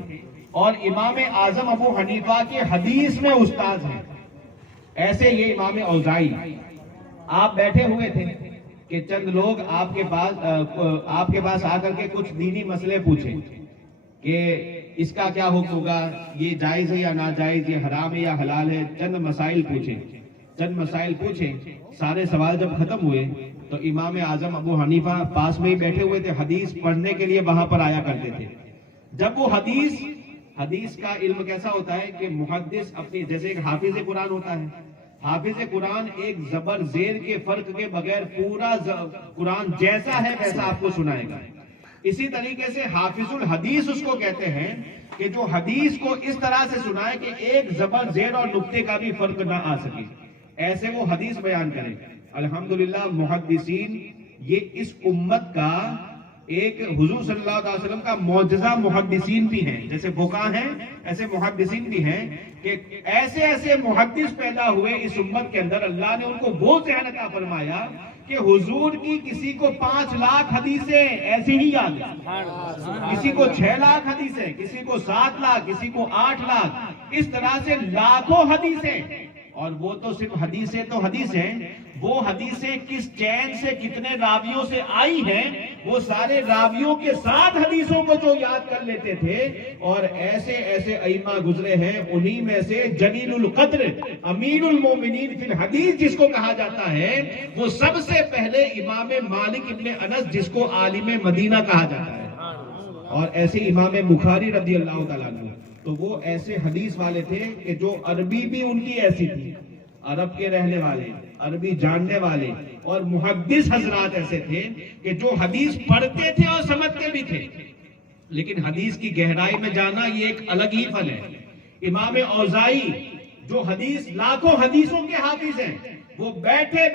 اور امام اعظم ابو حنیفہ کے حدیث میں استاد ہیں، ایسے یہ امام اوزاعی آپ بیٹھے ہوئے تھے کہ چند لوگ آپ کے پاس آ کر کے کچھ دینی مسئلے پوچھیں کہ اس کا کیا حکم ہوگا، یہ جائز ہے یا ناجائز، یہ حرام ہے یا حلال ہے، چند مسائل پوچھیں۔ سارے سوال جب ختم ہوئے تو امام اعظم ابو حنیفہ پاس میں ہی بیٹھے ہوئے تھے، حدیث پڑھنے کے لیے وہاں پر آیا کرتے تھے۔ جب وہ حدیث کا علم کیسا ہوتا ہے کہ محدث اپنی، جیسے ایک حافظ قرآن ہوتا ہے، حافظ قرآن ایک زبر زیر کے فرق کے بغیر پورا قرآن جیسا ہے ویسا آپ کو سنائے گا۔ اسی طریقے سے حافظ الحدیث اس کو کہتے ہیں کہ جو حدیث کو اس طرح سے سنائے کہ ایک زبر زیر اور نقطے کا بھی فرق نہ آ سکے، ایسے وہ حدیث بیان کریں۔ الحمدللہ محدثین یہ اس امت کا ایک حضور صلی اللہ علیہ وسلم کا معجزہ محدثین بھی ہیں، جیسے بکا ہیں ایسے محدثین بھی ہیں کہ ایسے محدث پیدا ہوئے اس امت کے اندر، اللہ نے ان کو وہ ذہن عطا فرمایا کہ حضور کی کسی کو 5 لاکھ حدیثیں ایسی ہی یاد ہیں، کسی کو 6 لاکھ حدیثیں، کسی کو 7 لاکھ، کسی کو 8 لاکھ، اس طرح سے لاکھوں حدیثیں۔ اور وہ تو صرف حدیثیں وہ حدیثیں کس چین سے کتنے راویوں سے آئی ہیں، وہ سارے راویوں کے ساتھ حدیثوں کو جو یاد کر لیتے تھے۔ اور ایسے ائمہ گزرے ہیں، انہی میں سے جلیل القدر امیر المومنین فی الحدیث جس کو کہا جاتا ہے، وہ سب سے پہلے امام مالک ابن انس جس کو عالم مدینہ کہا جاتا ہے، اور ایسے امام بخاری رضی اللہ تعالیٰ عنہ۔ تو وہ ایسے حدیث والے تھے کہ جو عربی بھی ان کی ایسی تھی، عرب کے رہنے والے، عربی جاننے والے، اور محدث حضرات ایسے تھے کہ جو حدیث پڑھتے تھے اور سمجھتے بھی تھے، لیکن حدیث کی گہرائی میں جانا یہ ایک الگ ہی فن ہے۔ امام اوزاعی جو لاکھوں حدیثوں کے حافظ ہیں، وہ بیٹھے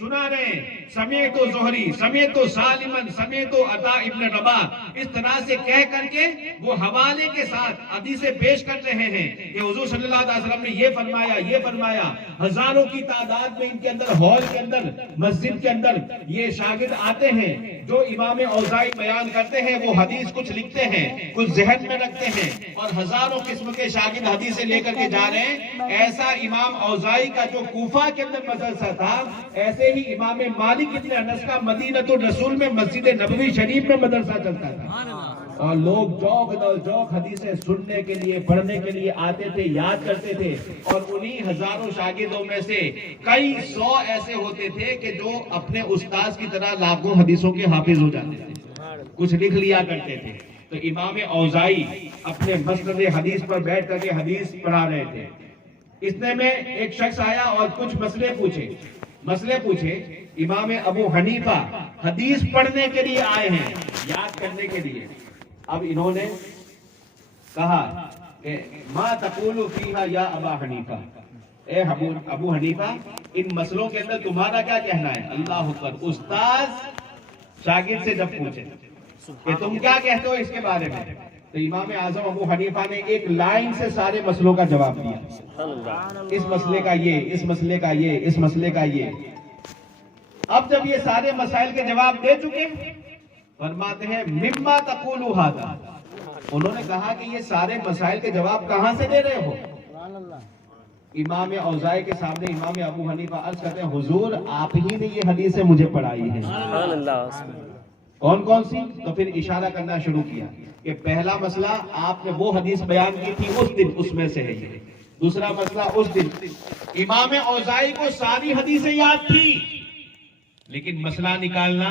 سنا رہے ہیں، سمیت زہری، سمیت سالمن، سمیت عطا ابن رباح، اس طرح سے کہہ کر کے وہ حوالے کے ساتھ حدیثیں پیش کر رہے ہیں کہ حضور صلی اللہ علیہ وسلم نے یہ فرمایا۔ ہزاروں کی تعداد میں ان کے اندر، ہال کے اندر، مسجد کے اندر یہ شاگرد آتے ہیں، جو امام اوزاعی بیان کرتے ہیں وہ حدیث کچھ لکھتے ہیں، کچھ ذہن میں رکھتے ہیں، اور ہزاروں قسم کے شاگرد حدیثیں لے کر کے جا رہے ہیں۔ ایسا امام اوزاعی کا جو کوفہ کے اندر مدرسہ تھا، ایسے ہی امام مالک ابن انس کا مدینہ الرسول میں مسجد نبوی شریف میں مدرسہ چلتا تھا، اور لوگ جوق حدیثیں سننے کے لیے، پڑھنے کے لیے آتے تھے، یاد کرتے تھے۔ اور انہی ہزاروں شاگردوں میں سے کئی 100 ایسے ہوتے تھے کہ جو اپنے استاذ کی طرح لاکھوں حدیثوں کے حافظ ہو جاتے تھے، کچھ لکھ لیا کرتے تھے۔ تو امام اوزاعی اپنے مسند حدیث پر بیٹھ کر کے حدیث پڑھا رہے تھے۔ اتنے میں ایک شخص آیا اور کچھ مسئلے پوچھے۔ امام ابو حنیفہ حدیث پڑھنے کے لیے آئے ہیں، یاد کرنے کے لیے۔ اب انہوں نے کہا کہ ما تقول فیہا یا ابا حنیفہ، اے ابو حنیفہ ان مسئلوں کے اندر تمہارا کیا کہنا ہے؟ اللہ اکبر۔ استاذ شاگرد سے جب پوچھے کہ تم کیا کہتے ہو اس کے بارے میں، تو امام اعظم ابو حنیفہ نے ایک لائن سے سارے مسئلوں کا جواب دیا، اس مسئلے کا یہ، اس مسئلے کا یہ، اس مسئلے کا یہ۔ اب جب یہ سارے مسائل کے جواب دے چکے، فرماتے ہیں مما تقول ھذا، انہوں نے کہا کہ یہ سارے مسائل کے جواب کہاں سے دے رہے ہو؟ امام اوزاعی کے سامنے امام ابو حنیفہ عرض کرتے ہیں حضور آپ ہی نے یہ حدیثیں مجھے پڑھائی ہیں۔ کون سی؟ تو پھر اشارہ کرنا شروع کیا کہ پہلا مسئلہ آپ نے وہ حدیث بیان کی تھی اس دن، اس میں سے ہے یہ۔ دوسرا مسئلہ اس دن امام اوزاعی کو ساری حدیثیں یاد تھی، لیکن مسئلہ نکالنا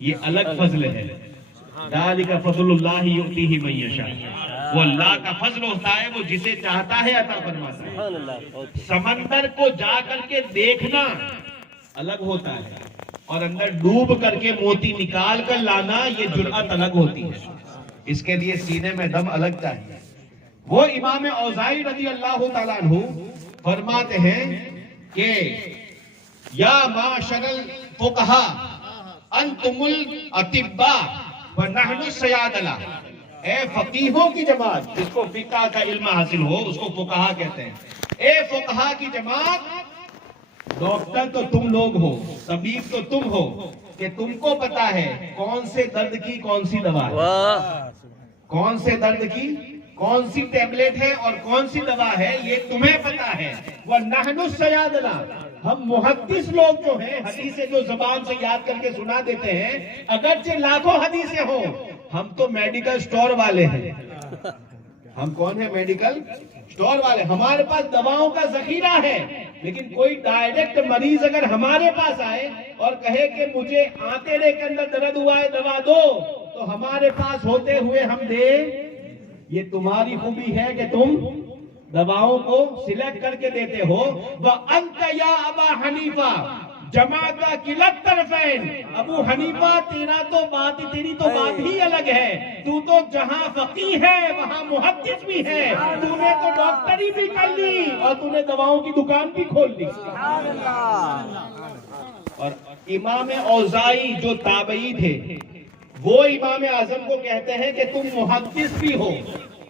یہ الگ فضل ہے. ذالک فضل اللہ یؤتیہ من یشاء. وہ اللہ کا فضل ہوتا ہے، وہ جسے چاہتا ہے عطا فرماتا ہے. سمندر کو جا کر کے دیکھنا الگ ہوتا ہے، اور اندر ڈوب کر کے موتی نکال کر لانا یہ جرأت الگ ہوتی ہے. اس کے لیے سینے میں دم الگ چاہیے. وہ امام اوزاعی رضی اللہ تعالیٰ عنہ فرماتے ہیں کہ یا معاشر الفقہاء انتم الاطباء ونحن الصیادلہ. اے فقیہوں کی جماعت، جس کو فقہ کا علم حاصل ہو اس کو فقہا کہتے ہیں. اے فقہا کی جماعت، ڈاکٹر تو تم لوگ ہو، طبیب تو تم ہو، کہ تم کو پتا ہے کون سے درد کی کون سی دوا ہے، کون سے درد کی کون سی ٹیبلٹ ہے اور کون سی دوا ہے، یہ تمہیں پتا ہے. وَنَحْنُ الصَّيَادِلَةُ. ہم محدث لوگ جو ہیں حدیثیں جو زبان سے یاد کر کے سنا دیتے ہیں، اگرچہ لاکھوں حدیثیں ہوں، ہم تو میڈیکل سٹور والے ہیں. ہم کون ہیں؟ میڈیکل سٹور والے. ہمارے پاس دواؤں کا ذخیرہ ہے، لیکن کوئی ڈائریکٹ مریض اگر ہمارے پاس آئے اور کہے کہ مجھے آنتڑے کے اندر درد ہوا ہے دوا دو، تو ہمارے پاس ہوتے ہوئے ہم دے. یہ تمہاری خوبی ہے کہ تم دواؤں کو سلیکٹ کر کے دیتے ہو. وَأَنْتَ يَا أَبَا حَنِيفَةَ جَمَعْتَ كِلَا الطَّرَفَيْنِ. ابو حنیفہ تیری تو بات ہی الگ ہے. تو تو جہاں فقیہ ہے وہاں محدث بھی ہے. تو نے تو ڈاکٹری بھی کر لی اور تو نے دواؤں کی دکان بھی کھول لی. اور امام اوزاعی جو تابعی تھے، وہ امام اعظم کو کہتے ہیں کہ تم محدث بھی ہو.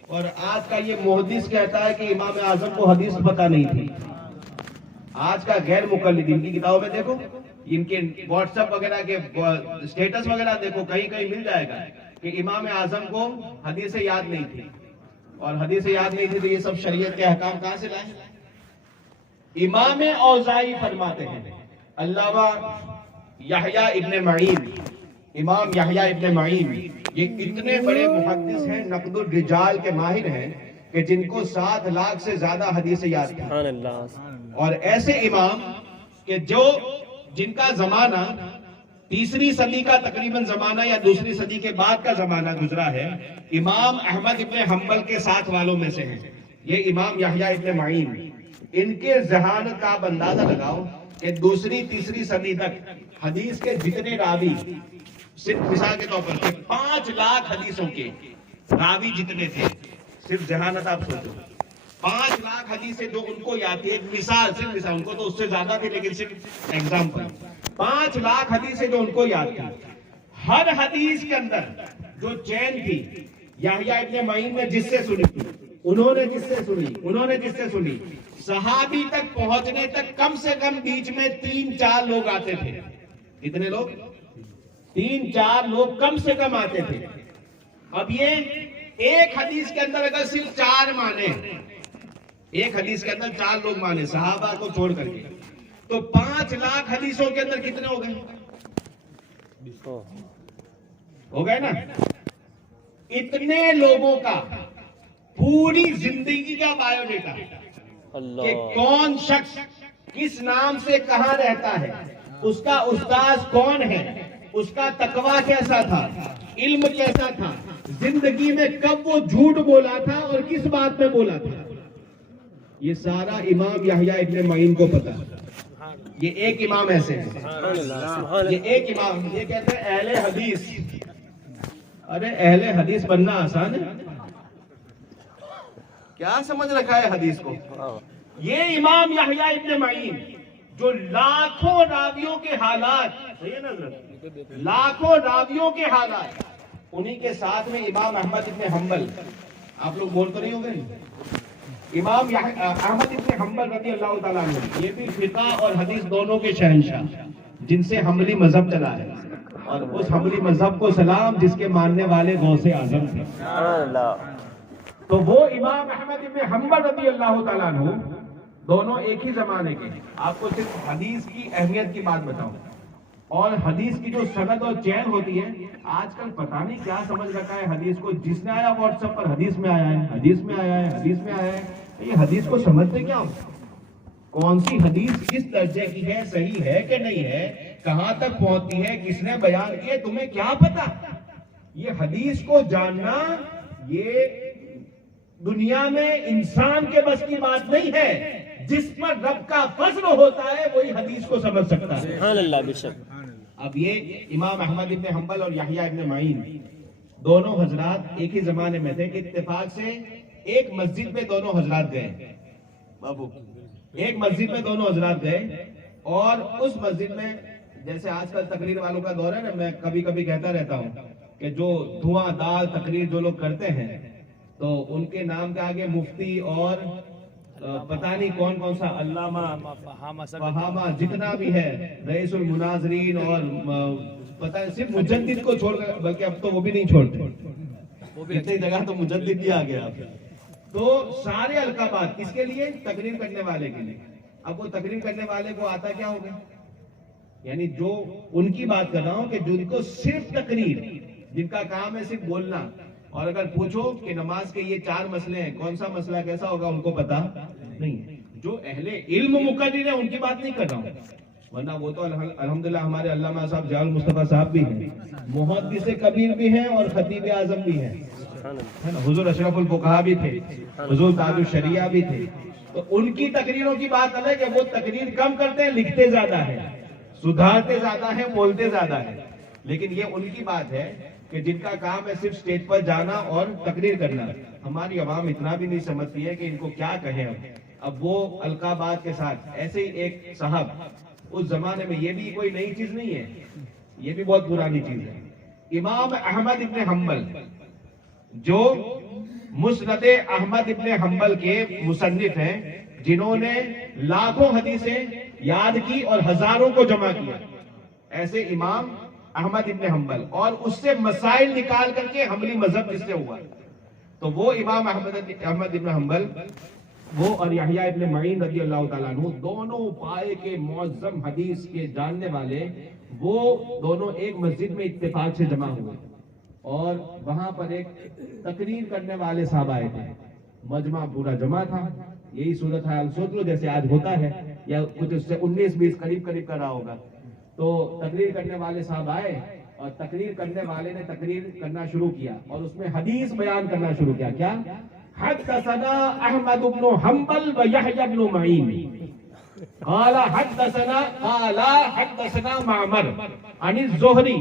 اور آج کا یہ محدث کہتا ہے کہ امام اعظم کو حدیث پتہ نہیں تھی. آج کا غیر مقلد ان کی کتابوں میں دیکھو، ان کے واٹس ایپ وغیرہ کے اسٹیٹس وغیرہ دیکھو، کہیں کہیں مل جائے گا کہ امام اعظم کو حدیث یاد نہیں تھی. اور حدیث یاد نہیں تھی تو یہ سب شریعت کے احکام کہاں سے لائے؟ امام اوزاعی فرماتے ہیں، علامہ یحییٰ ابن معین، امام یحییٰ ابن معین یہ اتنے بڑے محدث ہیں، نقد الرجال کے ماہر ہیں، کہ جن کو 7 لاکھ سے زیادہ حدیث یاد تھی. اور ایسے امام کہ جن کا زمانہ تیسری صدی کا تقریباً زمانہ یا دوسری صدی کے بعد کا زمانہ گزرا ہے. امام احمد ابن حنبل کے ساتھ والوں میں سے ہیں یہ امام یحییٰ ابن معین. ان کے ذہانت کا آپ اندازہ لگاؤ کہ دوسری تیسری صدی تک حدیث کے جتنے راوی، صرف مثال کے طور پر 5 لاکھ حدیثوں کے راوی جتنے تھے، صرف ذہانت آپ سوچو، 5 لاکھ حدیثیں جو ان کو یاد تھی. ایک مثال، صرف مثال، ان کو تو اس سے زیادہ تھی لیکن صرف ایگزامپل. 5 لاکھ حدیثیں جو ان کو یاد تھی، ہر حدیث کے اندر جو چین تھی، یحییٰ ابن معین نے جس سے سنی تھی، انہوں نے جس سے سنی، صحابی تک پہنچنے تک کم سے کم بیچ میں 3-4 لوگ آتے تھے. کتنے لوگ؟ 3-4 لوگ کم سے کم آتے تھے. اب یہ ایک حدیث کے اندر اگر صرف 4 مانے، ایک حدیث کے اندر 4 لوگ مانے صحابہ کو چھوڑ کر کے، تو 5 لاکھ حدیثوں کے اندر کتنے ہو گئے؟ ہو گئے نا. اتنے لوگوں کا پوری زندگی کا بایو ڈیٹا کہ کون شخص کس نام سے کہاں رہتا ہے، اس کا استاذ کون ہے، اس کا تقویٰ کیسا تھا، علم کیسا تھا، زندگی میں کب وہ جھوٹ بولا تھا اور کس بات میں بولا تھا، یہ سارا امام یحییٰ ابن معین کو پتا. یہ ایک امام ایسے ہیں، یہ ایک امام، یہ کہتے ہیں اہل حدیث. ارے اہل حدیث بننا آسان ہے؟ کیا سمجھ رکھا ہے حدیث کو؟ یہ امام یحییٰ ابن معین جو لاکھوں راویوں کے حالات، صحیح ہے نا حضرت، لاکھوں راویوں کے حالات، انہی کے ساتھ میں امام احمد ابن حنبل، آپ لوگ بول تو نہیں ہو گئے، امام احمد ابن حنبل رضی اللہ تعالیٰ عنہ، یہ بھی فقہ اور حدیث دونوں کے شہنشاہ، جن سے حنبلی مذہب چلا ہے، اور اس حنبلی مذہب کو سلام جس کے ماننے والے غوث اعظم تھے. تو وہ امام احمد ابن حنبل رضی اللہ تعالیٰ عنہ دونوں ایک ہی زمانے کے. آپ کو صرف حدیث کی اہمیت کی بات بتاؤں، اور حدیث کی جو سند اور چین ہوتی ہے، آج کل پتہ نہیں کیا سمجھ رکھا ہے حدیث کو. جس نے آیا واٹس ایپ پر حدیث میں آیا ہے، حدیث میں آیا ہے، حدیث میں آیا ہے. یہ حدیث کو سمجھتے کیا ہو؟ کون سی حدیث کس درجے کی ہے، صحیح ہے کہ نہیں ہے، کہاں تک پہنچتی ہے، کس نے بیان کیے، تمہیں کیا پتا؟ یہ حدیث کو جاننا یہ دنیا میں انسان کے بس کی بات نہیں ہے. جس پر رب کا فضل ہوتا ہے وہی حدیث کو سمجھ سکتا ہے. سبحان اللہ. بے شک. اب یہ امام احمد ابن حنبل اور یحییٰ ابن معین دونوں حضرات ایک ہی زمانے میں تھے کہ اتفاق سے ایک مسجد میں دونوں حضرات گئے. بابو ایک مسجد میں دونوں حضرات گئے، اور اس مسجد میں جیسے آج کل تقریر والوں کا دور ہے نا، میں کبھی کبھی کہتا رہتا ہوں کہ جو دھواں دار تقریر جو لوگ کرتے ہیں تو ان کے نام کے آگے مفتی اور پتہ نہیں کون کون سا علامہ فہامہ جتنا بھی ہے، رئیس المناظرین اور پتہ صرف مجدد کو چھوڑ کر، بلکہ اب تو وہ بھی نہیں چھوڑتے، اتنی جگہ تو مجدد بھی آ گیا. تو سارے القابات کس کے لیے؟ تقریر کرنے والے کے لیے. اب وہ تقریر کرنے والے کو آتا کیا ہوگا؟ یعنی جو ان کی بات کر رہا ہوں کہ جن کو صرف تقریر، جن کا کام ہے صرف بولنا، اور اگر پوچھو کہ نماز کے یہ 4 مسئلے ہیں، کون سا مسئلہ کیسا ہوگا ان کو پتا نہیں. جو اہل علم مقرر ہیں ان کی بات نہیں کر رہا ہوں، ورنہ وہ تو الحمدللہ ہمارے علامہ صاحب ضیاء المصطفیٰ صاحب بھی ہیں، محدث کبیر بھی ہیں اور خطیب اعظم بھی ہیں، حضور اشرف الفقہاء بھی تھے، حضور تاج الشریعہ بھی تھے. تو ان کی تقریروں کی بات الگ ہے، وہ تقریر کم کرتے ہیں، لکھتے زیادہ ہیں، سدھارتے زیادہ ہیں، بولتے زیادہ ہیں. لیکن یہ ان کی بات ہے کہ جن کا کام ہے صرف سٹیج پر جانا اور تقریر کرنا. ہماری عوام اتنا بھی نہیں سمجھتی ہے کہ ان کو کیا کہیں. اب وہ القابات کے ساتھ ایسے ہی ایک صاحب اس زمانے میں، یہ بھی کوئی نئی چیز نہیں ہے، یہ بھی بہت پرانی چیز ہے. امام احمد ابن حنبل جو مسند احمد ابن حنبل کے مصنف ہیں، جنہوں نے لاکھوں حدیثیں یاد کی اور ہزاروں کو جمع کیا، ایسے امام احمد ابن حنبل، اور اس سے مسائل نکال کر کے حنبلی مذہب جس سے ہوا. تو وہ امام احمد ابن حنبل، وہ اور یحییٰ ابن معین رضی اللہ تعالیٰ عنہ، دونوں پائے کے معظم حدیث کے جاننے والے، وہ دونوں ایک مسجد میں اتفاق سے جمع ہوئے، اور وہاں پر ایک تقریر کرنے والے صاحب آئے تھے. مجمع پورا جمع تھا. یہی صورتحال سوچ لو جیسے آج ہوتا ہے، یا کچھ اس سے 19-20 قریب کر رہا ہوگا. تو تقریر کرنے والے صاحب آئے، اور تقریر کرنے والے نے تقریر کرنا شروع کیا، اور اس میں حدیث بیان کرنا شروع کیا. کیا؟ حدثنا احمد بن حنبل و یحییٰ بن معین قال حدثنا معمر عن الزہری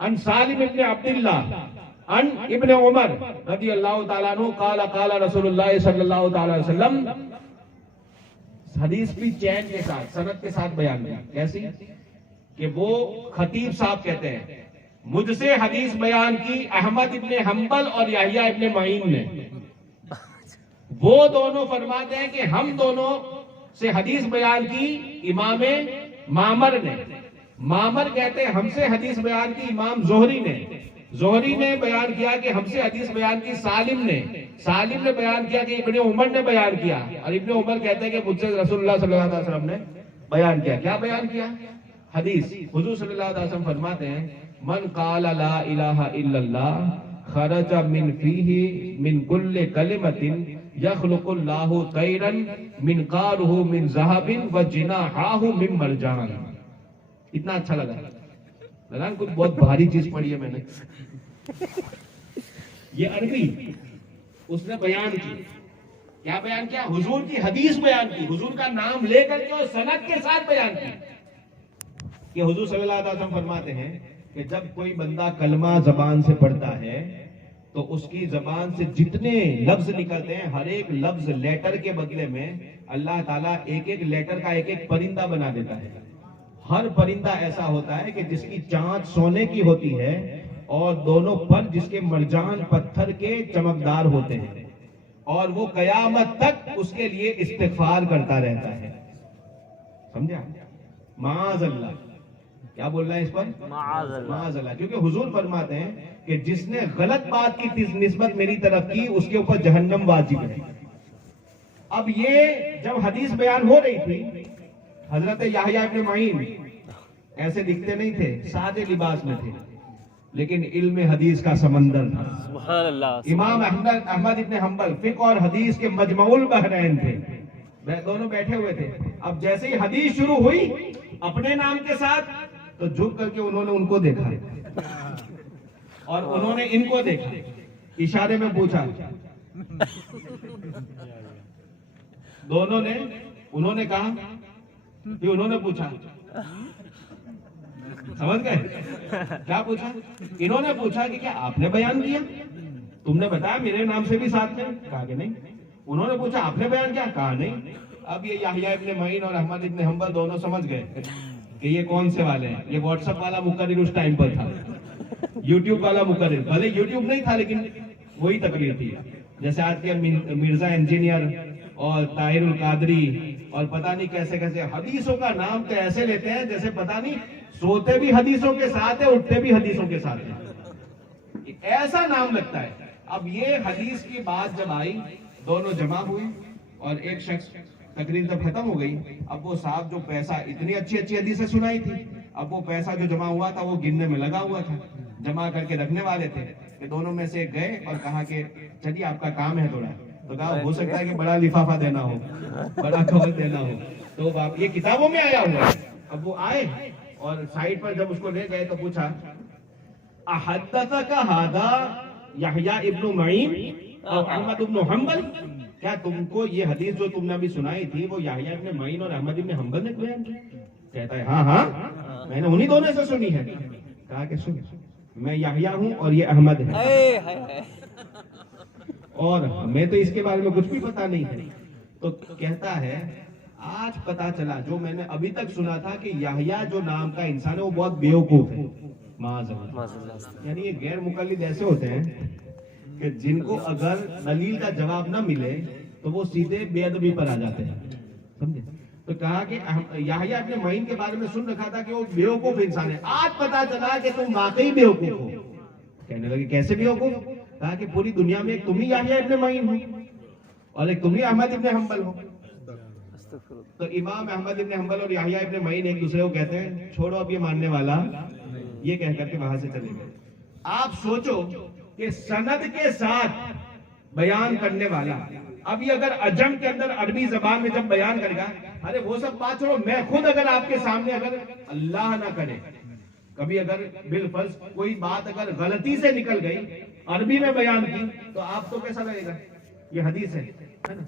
عن سالم بن عبداللہ عن ابن عمر رضی اللہ تعالیٰ عنہ قال رسول اللہ صلی اللہ تعالیٰ علیہ وسلم. حدیث بھی چین کے ساتھ، سند کے ساتھ بیان کیا. کیسی؟ کہ وہ خطیب صاحب کہتے ہیں مجھ سے حدیث بیان کی احمد ابن حنبل اور یحییٰ ابن معین نے. وہ دونوں فرماتے ہیں کہ ہم دونوں سے حدیث بیان کی امام معمر نے. معمر کہتے ہیں ہم سے حدیث بیان کی امام زہری نے. زہری نے بیان کیا کہ ہم سے حدیث بیان کی سالم نے. سالم نے بیان کیا کہ ابن عمر نے بیان کیا، اور ابن عمر کہتے ہیں کہ مجھ سے رسول اللہ صلی اللہ علیہ وسلم نے بیان کیا. کیا بیان کیا؟ حدیث. حضور صلی اللہ علیہ وسلم فرماتے ہیں من قال لا الہ الا اللہ خرج من فیہ من کل کلمۃ یخلق اللہ طیرا منقارہ من ذہب وجناحاہ من مرجان. اتنا اچھا لگا کچھ بہت بھاری چیز پڑھی ہے میں نے. یہ عربی اس نے بیان کی. کیا بیان کیا؟ حضور کی حدیث بیان کی، حضور کا نام لے کر کے اور سند کے ساتھ بیان کی. کہ حضور صلی اللہ علیہ وسلم فرماتے ہیں کہ جب کوئی بندہ کلمہ زبان سے پڑھتا ہے تو اس کی زبان سے جتنے لفظ نکلتے ہیں، ہر ایک لفظ لیٹر کے بدلے میں اللہ تعالیٰ ایک ایک لیٹر کا ایک ایک پرندہ بنا دیتا ہے. ہر پرندہ ایسا ہوتا ہے کہ جس کی چاند سونے کی ہوتی ہے اور دونوں پر جس کے مرجان پتھر کے چمکدار ہوتے ہیں، اور وہ قیامت تک اس کے لیے استغفار کرتا رہتا ہے. سمجھا؟ معاذ اللہ. کیا بول رہا ہے اس پر؟ معاذ اللہ. کیونکہ حضور فرماتے ہیں کہ جس نے غلط بات کی نسبت میری طرف کی اس کے اوپر جہنم واجب ہے. اب یہ جب حدیث بیان ہو رہی تھی، حضرت یحییٰ ابن معین ایسے دکھتے نہیں تھے، سادے لباس میں تھے. لیکن علم حدیث کا سمندر تھا. سبحان اللہ. امام احمد ابن حنبل فقہ اور حدیث کے مجمع البحرین تھے. دونوں بیٹھے ہوئے تھے. اب جیسے ہی حدیث شروع ہوئی اپنے نام کے ساتھ تو جھک کر کے انہوں نے ان کو دیکھا اور انہوں نے ان کو دیکھا, اشارے میں پوچھا. دونوں نے, انہوں نے کہا کہ انہوں نے پوچھا, سمجھ گئے کیا پوچھا؟ انہوں نے پوچھا کہ کیا آپ نے بیان کیا؟ تم نے بتایا میرے نام سے بھی ساتھ میں, کہا کہ نہیں. انہوں نے پوچھا آپ نے بیان کیا؟ کہا نہیں. اب یہ یحییٰ ابن معین اور احمد ابن حنبل دونوں سمجھ گئے کہ یہ کون سے والے ہیں. یہ واٹس ایپ والا مقرر اس ٹائم پر تھا, یوٹیوب والا مقرر, بھلے یوٹیوب نہیں تھا لیکن وہی تقریر تھی. جیسے آج کے مرزا انجینئر اور طاہر القادری اور پتہ نہیں کیسے کیسے حدیثوں کا نام تو ایسے لیتے ہیں جیسے پتہ نہیں سوتے بھی حدیثوں کے ساتھ ہے, اٹھتے بھی حدیثوں کے ساتھ ہے, ایسا نام لگتا ہے. اب یہ حدیث کی بات جب آئی, دونوں جمع ہوئے اور ایک شخص, تقریر جب ختم ہو گئی, اب وہ صاحب جو پیسہ, اتنی اچھی اچھی حدیثیں سنائی تھی, اب وہ پیسہ جو جمع ہوا تھا وہ گننے میں لگا ہوا تھا, جمع کر کے رکھنے والے تھے. کہ دونوں میں سے گئے اور کہا کہ چلیے آپ کا کام ہے تھوڑا, تو کہا ہو سکتا ہے کہ بڑا لفافہ دینا ہو, بڑا کور دینا ہو, تو یہ کتابوں میں آیا ہوا ہے. اب وہ آئے اور سائٹ پر جب اس کو لے گئے تو پوچھا احدثک ھذا یحییٰ ابن معین اور احمد ابن حنبل, کیا تم کو یہ حدیث جو تم نے ابھی سنائی تھی وہ یحییٰ ابن معین اور احمد ابن حنبل نے بیان کی؟ کہتا ہے ہاں ہاں میں نے انہی دونوں سے سنی ہے. کہا کہ سن, میں یحییٰ ہوں اور یہ احمد ہے, اور ہمیں تو اس کے بارے میں کچھ بھی پتا نہیں ہے. تو کہتا ہے آج پتا چلا جو میں نے ابھی تک سنا تھا کہ یحییٰ جو نام کا انسان ہے وہ بہت بیوقوف ہے. معاذ اللہ. یعنی یہ غیر مقلد ایسے ہوتے ہیں کہ جن کو اگر دلیل کا جواب نہ ملے تو وہ سیدھے بے ادبی پر آ جاتے ہیں, سمجھے. تو کہا کہ یحییٰ ابن معین کے بارے میں سن رکھا تھا کہ وہ بیوقوف انسان ہے, آج پتا چلا کہ تم واقعی بیوقوف ہو. کہنے لگے کیسے بیوقوف؟ کہا کہ پوری دنیا میں ایک تم ہی یحییٰ ابن معین ہو اور ایک تم ہی احمد ابن حنبل ہو. تو امام احمد ابن حنبل اور یحییٰ ابن معین ایک دوسرے کو کہتے ہیں چھوڑو اب یہ ماننے والا, یہ کہہ کر کے وہاں سے چلے گئے. آپ سوچو کہ سند کے ساتھ بیان کرنے والا, اب یہ اگر عجم کے اندر عربی زبان میں جب بیان کرے گا, ارے وہ سب بات چھوڑو, میں خود اگر آپ کے سامنے اگر اللہ نہ کرے کبھی اگر بالفرض کوئی بات اگر غلطی سے نکل گئی عربی میں بیان کی تو آپ کو کیسا لگے گا؟ یہ حدیث ہے نا.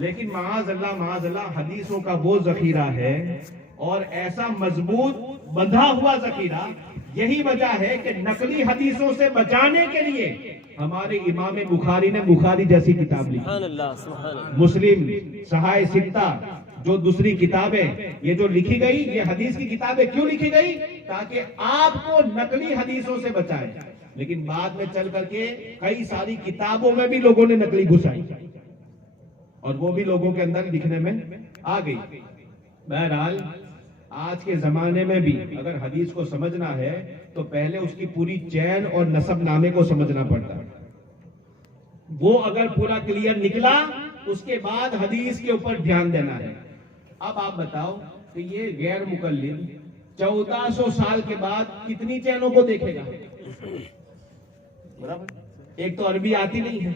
لیکن معاذ اللہ حدیثوں کا وہ ذخیرہ ہے اور ایسا مضبوط بندھا ہوا ذخیرہ. یہی وجہ ہے کہ نقلی حدیثوں سے بچانے کے لیے ہمارے امام بخاری نے بخاری جیسی کتاب لکھی, مسلم, صحائح ستہ, جو دوسری کتابیں یہ جو لکھی گئی, یہ حدیث کی کتابیں کیوں لکھی گئی؟ تاکہ آپ کو نقلی حدیثوں سے بچائے. لیکن بعد میں چل کر کے کئی ساری کتابوں میں بھی لوگوں نے نقلی گھسائی اور وہ بھی لوگوں کے اندر لکھنے میں آ گئی. بہرحال آج کے زمانے میں بھی اگر حدیث کو سمجھنا ہے تو پہلے اس کی پوری چین اور نسب نامے کو سمجھنا پڑتا ہے. وہ اگر پورا کلیئر نکلا اس کے بعد حدیث کے اوپر دھیان دینا ہے. اب آپ بتاؤ کہ یہ غیر مقلد 1400 سال کے بعد کتنی چینوں کو دیکھے گا؟ برابر, ایک تو عربی آتی نہیں ہے.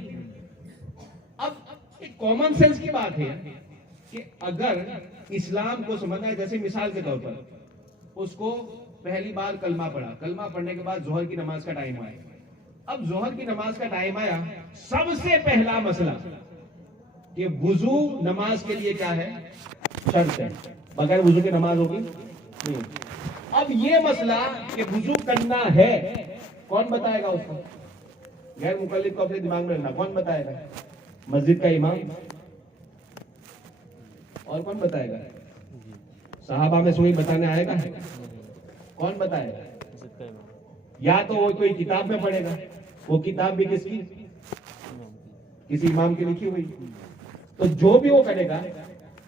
اب ایک کامن سینس کی بات ہے کہ اگر اسلام کو سمجھنا ہے, جیسے مثال کے طور پر اس کو پہلی بار کلمہ پڑھا, کلمہ پڑھنے کے بعد ظہر کی نماز کا ٹائم آیا. اب ظہر کی نماز کا ٹائم آیا, سب سے پہلا مسئلہ کہ وضو نماز کے لیے کیا ہے؟ شرط ہے, بغیر وضو کی نماز ہوگی نہیں. اب یہ مسئلہ کہ وضو کرنا ہے کون بتائے گا اس کو؟ غیر مقلد کو اپنے دماغ میں رکھنا, کون بتائے گا؟ مسجد کا امام. اور کون بتائے گا؟ صحابہ میں سے کوئی بتانے آئے گا؟ کون بتائے گا؟ یا تو وہ کوئی کتاب میں پڑھے گا, وہ کتاب بھی کس کی؟ کسی امام کی لکھی ہوئی. تو جو بھی وہ کرے گا,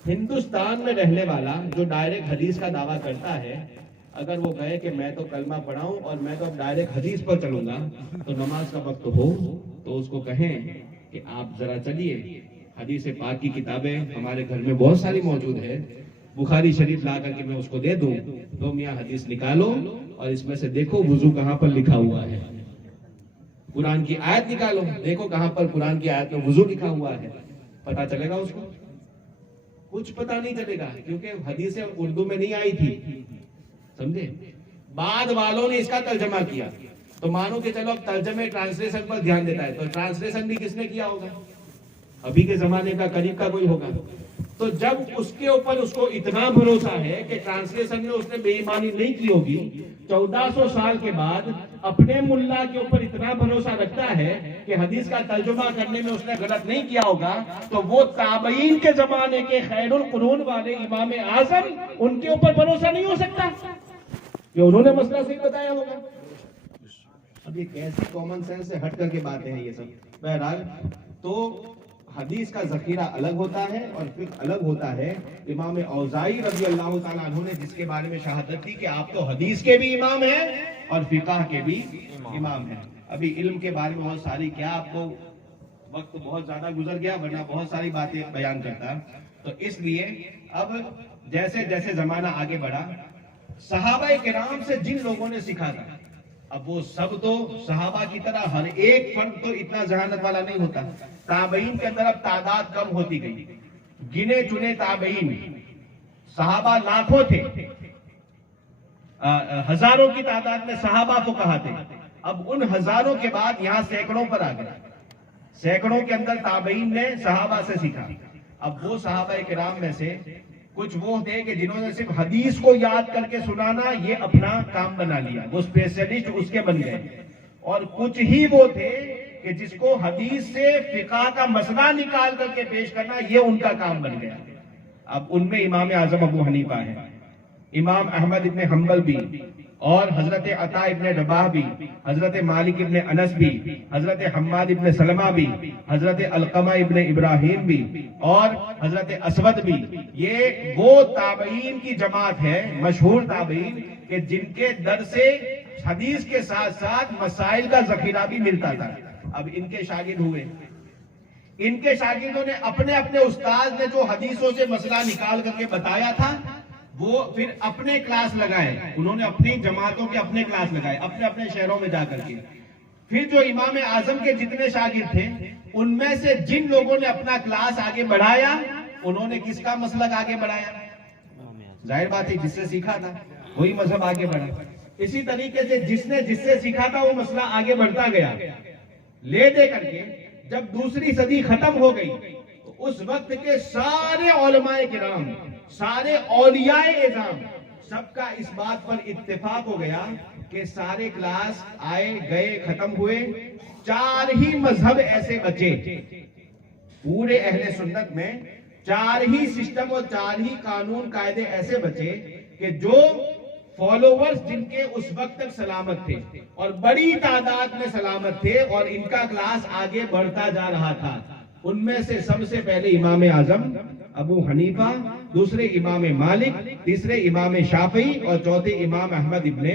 ہندوستان میں رہنے والا جو ڈائریکٹ حدیث کا دعویٰ کرتا ہے, اگر وہ کہے کہ میں تو کلمہ پڑھاؤں اور میں تو اب ڈائریکٹ حدیث پر چلوں گا, تو نماز کا وقت ہو تو اس کو کہیں کہ آپ ذرا چلیے, حدیث پاک کی کتابیں ہمارے گھر میں بہت ساری موجود ہے, بخاری شریف لا کر کے میں اس کو دے دوں، تو میاں حدیث نکالو اور اس میں سے دیکھو وضو کہاں پر لکھا ہوا ہے، قرآن کی آیت نکالو، دیکھو کہاں پر قرآن کی آیت میں وضو لکھا ہوا ہے، پتا چلے گا اس کو؟ کچھ پتا نہیں چلے گا، کیونکہ حدیثیں اردو میں نہیں آئی تھی، سمجھے؟ بعد والوں نے اس کا ترجمہ کیا، تو مانو کہ چلو اب ترجمے ٹرانسلیشن پر دھیان دیتا ہے، تو ٹرانسلیشن بھی کس نے کیا ہوگا؟ ابھی کے زمانے کا قریب کا کوئی ہوگا۔ تو جب اس کے اوپر اس کو اتنا بھروسہ ہے کہ ٹرانسلیشن میں اس نے بے ایمانی نہیں کی ہوگی، 1400 سال کے بعد اپنے ملا کے اوپر اتنا بھروسہ رکھتا ہے کہ حدیث کا ترجمہ کرنے میں اس نے غلط نہیں کیا ہوگا، تو وہ تابعین کے زمانے کے خیر القرون والے امام اعظم، ان کے اوپر بھروسہ نہیں ہو سکتا کہ انہوں نے مسئلہ صحیح بتایا ہوگا؟ اب یہ کیسی کامن سینس سے ہٹ کر کے باتیں ہیں یہ سب۔ بہرحال تو حدیث کا ذخیرہ الگ ہوتا ہے اور فقہ الگ ہوتا ہے۔ امام اوزاعی رضی اللہ تعالیٰ عنہ نے جس کے بارے میں شہادت دی کہ آپ تو حدیث کے بھی امام ہیں اور فقہ کے بھی امام ہیں۔ ابھی علم کے بارے میں بہت ساری، کیا آپ کو وقت بہت زیادہ گزر گیا، ورنہ بہت ساری باتیں بیان کرتا، تو اس لیے اب جیسے جیسے زمانہ آگے بڑھا، صحابہ کرام سے جن لوگوں نے سیکھا تھا، اب وہ سب تو صحابہ کی طرح ہر ایک فرد تو اتنا ذہانت والا نہیں ہوتا، تابعین کے اندر اب تعداد کم ہوتی گئی، گنے چنے تابعین، صحابہ لاکھوں تھے، ہزاروں کی تعداد میں صحابہ کو کہا تھے، اب ان ہزاروں کے بعد یہاں سینکڑوں پر آ گئے، سینکڑوں کے اندر تابعین نے صحابہ سے سیکھا۔ اب وہ صحابہ کرام میں سے کچھ وہ تھے کہ جنہوں نے صرف حدیث کو یاد کر کے سنانا یہ اپنا کام بنا لیا، وہ اسپیشلسٹ اس کے بن گئے، اور کچھ ہی وہ تھے کہ جس کو حدیث سے فقہ کا مسئلہ نکال کر کے پیش کرنا یہ ان کا کام بن گیا۔ اب ان میں امام اعظم ابو حنیفہ ہے، امام احمد ابن حنبل بھی، اور حضرت عطا ابن رباح بھی، حضرت مالک ابن انس بھی، حضرت حماد ابن سلمہ بھی، حضرت علقمہ ابن ابراہیم بھی، اور حضرت اسود بھی۔ یہ وہ تابعین کی جماعت ہے، مشہور تابعین، کہ جن کے در سے حدیث کے ساتھ ساتھ مسائل کا ذخیرہ بھی ملتا تھا۔ اب ان کے شاگرد ہوئے، ان کے شاگردوں نے اپنے اپنے استاد نے جو حدیثوں سے مسئلہ نکال کر کے بتایا تھا وہ پھر اپنے کلاس لگائے، انہوں نے اپنی جماعتوں کے اپنے کلاس لگائے اپنے اپنے شہروں میں جا کر کے۔ پھر جو امام اعظم کے جتنے شاگرد تھے ان میں سے جن لوگوں نے اپنا کلاس آگے بڑھایا انہوں نے کس کا مسلک آگے بڑھایا؟ ظاہر بات ہے جس سے سیکھا تھا وہی مذہب آگے بڑھا۔ اسی طریقے سے جس نے جس سے سیکھا تھا وہ مسئلہ آگے بڑھتا گیا، لے دے کر کے جب دوسری صدی ختم ہو گئی تو اس وقت کے سارے علماء کرام، سارے اولیاء اعظام، سب کا اس بات پر اتفاق ہو گیا کہ سارے کلاس آئے گئے ختم ہوئے، 4 ہی مذہب ایسے بچے پورے اہل سنت میں، 4 ہی سسٹم اور 4 ہی قانون قاعدے ایسے بچے کہ جو فالوورز جن کے اس وقت تک سلامت تھے اور بڑی تعداد میں سلامت تھے اور ان کا کلاس آگے بڑھتا جا رہا تھا۔ ان میں سے سب سے پہلے امام اعظم ابو حنیفہ، دوسرے امام مالک، تیسرے امام شافعی اور چوتھے امام احمد ابن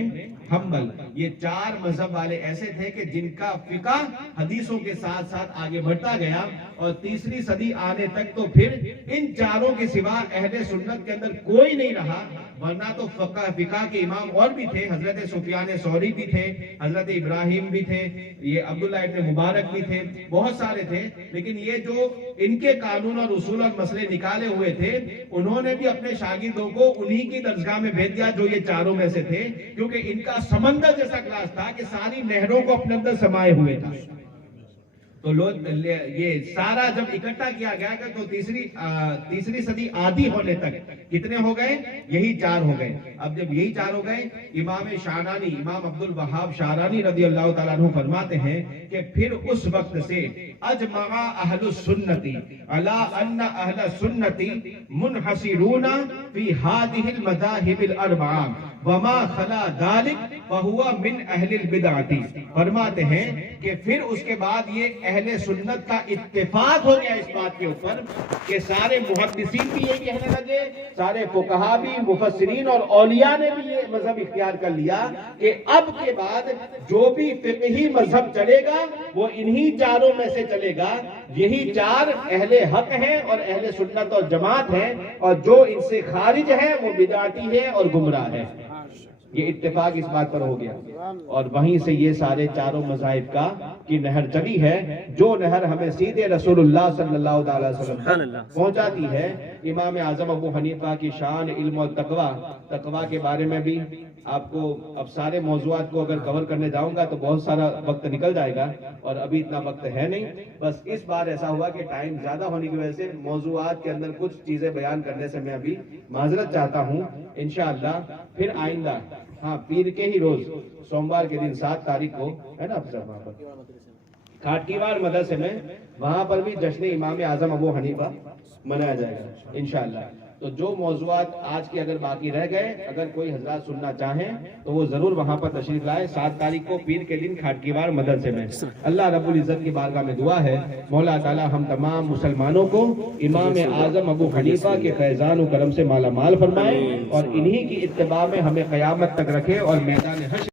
حنبل۔ یہ 4 مذہب والے ایسے تھے کہ جن کا فقہ حدیثوں کے ساتھ ساتھ آگے بڑھتا گیا، اور تیسری صدی آنے تک تو پھر ان 4 کے سوا اہل سنت کے اندر کوئی نہیں رہا، ورنہ تو فقہ کے امام اور بھی تھے، حضرت سفیان ثوری بھی تھے، حضرت ابراہیم بھی تھے، یہ عبداللہ ابن مبارک بھی تھے، بہت سارے تھے، لیکن یہ جو ان کے قانون اور اصول اور مسئلے نکالے ہوئے تھے انہوں نے بھی اپنے شاگردوں کو انہی کی درسگاہ میں بھیج دیا جو یہ 4 میں سے تھے، کیونکہ ان کا سمندر جیسا کلاس تھا کہ ساری نہروں کو اپنے اندر سمائے ہوئے تھا۔ تو لوگ یہ سارا جب اکٹھا کیا گیا تو تیسری صدی آدھی ہونے تک کتنے ہو گئے؟ یہی 4 ہو گئے۔ اب جب یہی 4 ہو گئے، امام شعرانی، امام عبد الوہاب شعرانی رضی اللہ تعالیٰ عنہ فرماتے ہیں کہ پھر اس وقت سے اجمع اہل السنتی علی ان اہل السنتی منحصرون فی هذه المذاہب الاربعہ وما خلا ذلك فهو من اہل البدعۃ۔ فرماتے ہیں کہ پھر اس کے بعد یہ اہل سنت کا اتفاق ہو گیا اس بات کے اوپر کہ سارے محدثین بھی یہ کہنے لگے، سارے فقہا بھی، مفسرین اور اولیاء نے بھی یہ مذہب اختیار کر لیا کہ اب کے بعد جو بھی فقہی مذہب چلے گا وہ انہی 4 میں سے چلے گا یہی چار اہل حق ہیں اور اہل سنت اور جماعت ہیں، اور جو ان سے خارج ہے وہ بدعتی ہے اور گمراہ ہے۔ یہ اتفاق اس بات پر ہو گیا، اور وہیں سے یہ سارے چاروں مذاہب کا کی نہر چلی ہے، جو نہر ہمیں سیدھے رسول اللہ صلی اللہ تعالی وسلم تک پہنچاتی ہے۔ امام اعظم ابو حنیفہ کی شان علم اور تقوی کے بارے میں بھی آپ کو اب سارے موضوعات کو اگر کور کرنے جاؤں گا تو بہت سارا وقت نکل جائے گا، اور ابھی اتنا وقت ہے نہیں۔ بس اس بار ایسا ہوا کہ ٹائم زیادہ ہونے کی وجہ سے موضوعات کے اندر کچھ چیزیں بیان کرنے سے میں ابھی معذرت چاہتا ہوں۔ انشاءاللہ پھر آئندہ، ہاں، پیر کے ہی روز سوموار کے دن 7 تاریخ کو ہے نا افسر وہاں پر کھاٹکیوار مدرسے میں، وہاں پر بھی جشن امام اعظم ابو حنیفہ منایا جائے گا انشاءاللہ۔ تو جو موضوعات آج کے اگر باقی رہ گئے، اگر کوئی حضرات سننا چاہیں تو وہ ضرور وہاں پر تشریف لائے 7 تاریخ کو پیر کے دن کھاٹکیوار مدرسے میں۔ اللہ رب العزت کی بارگاہ میں دعا ہے مولا تعالی ہم تمام مسلمانوں کو امام اعظم ابو حنیفہ کے فیضان و کرم سے مالا مال فرمائے، اور انہی کی اتباع میں ہمیں قیامت تک رکھے، اور میدان حشر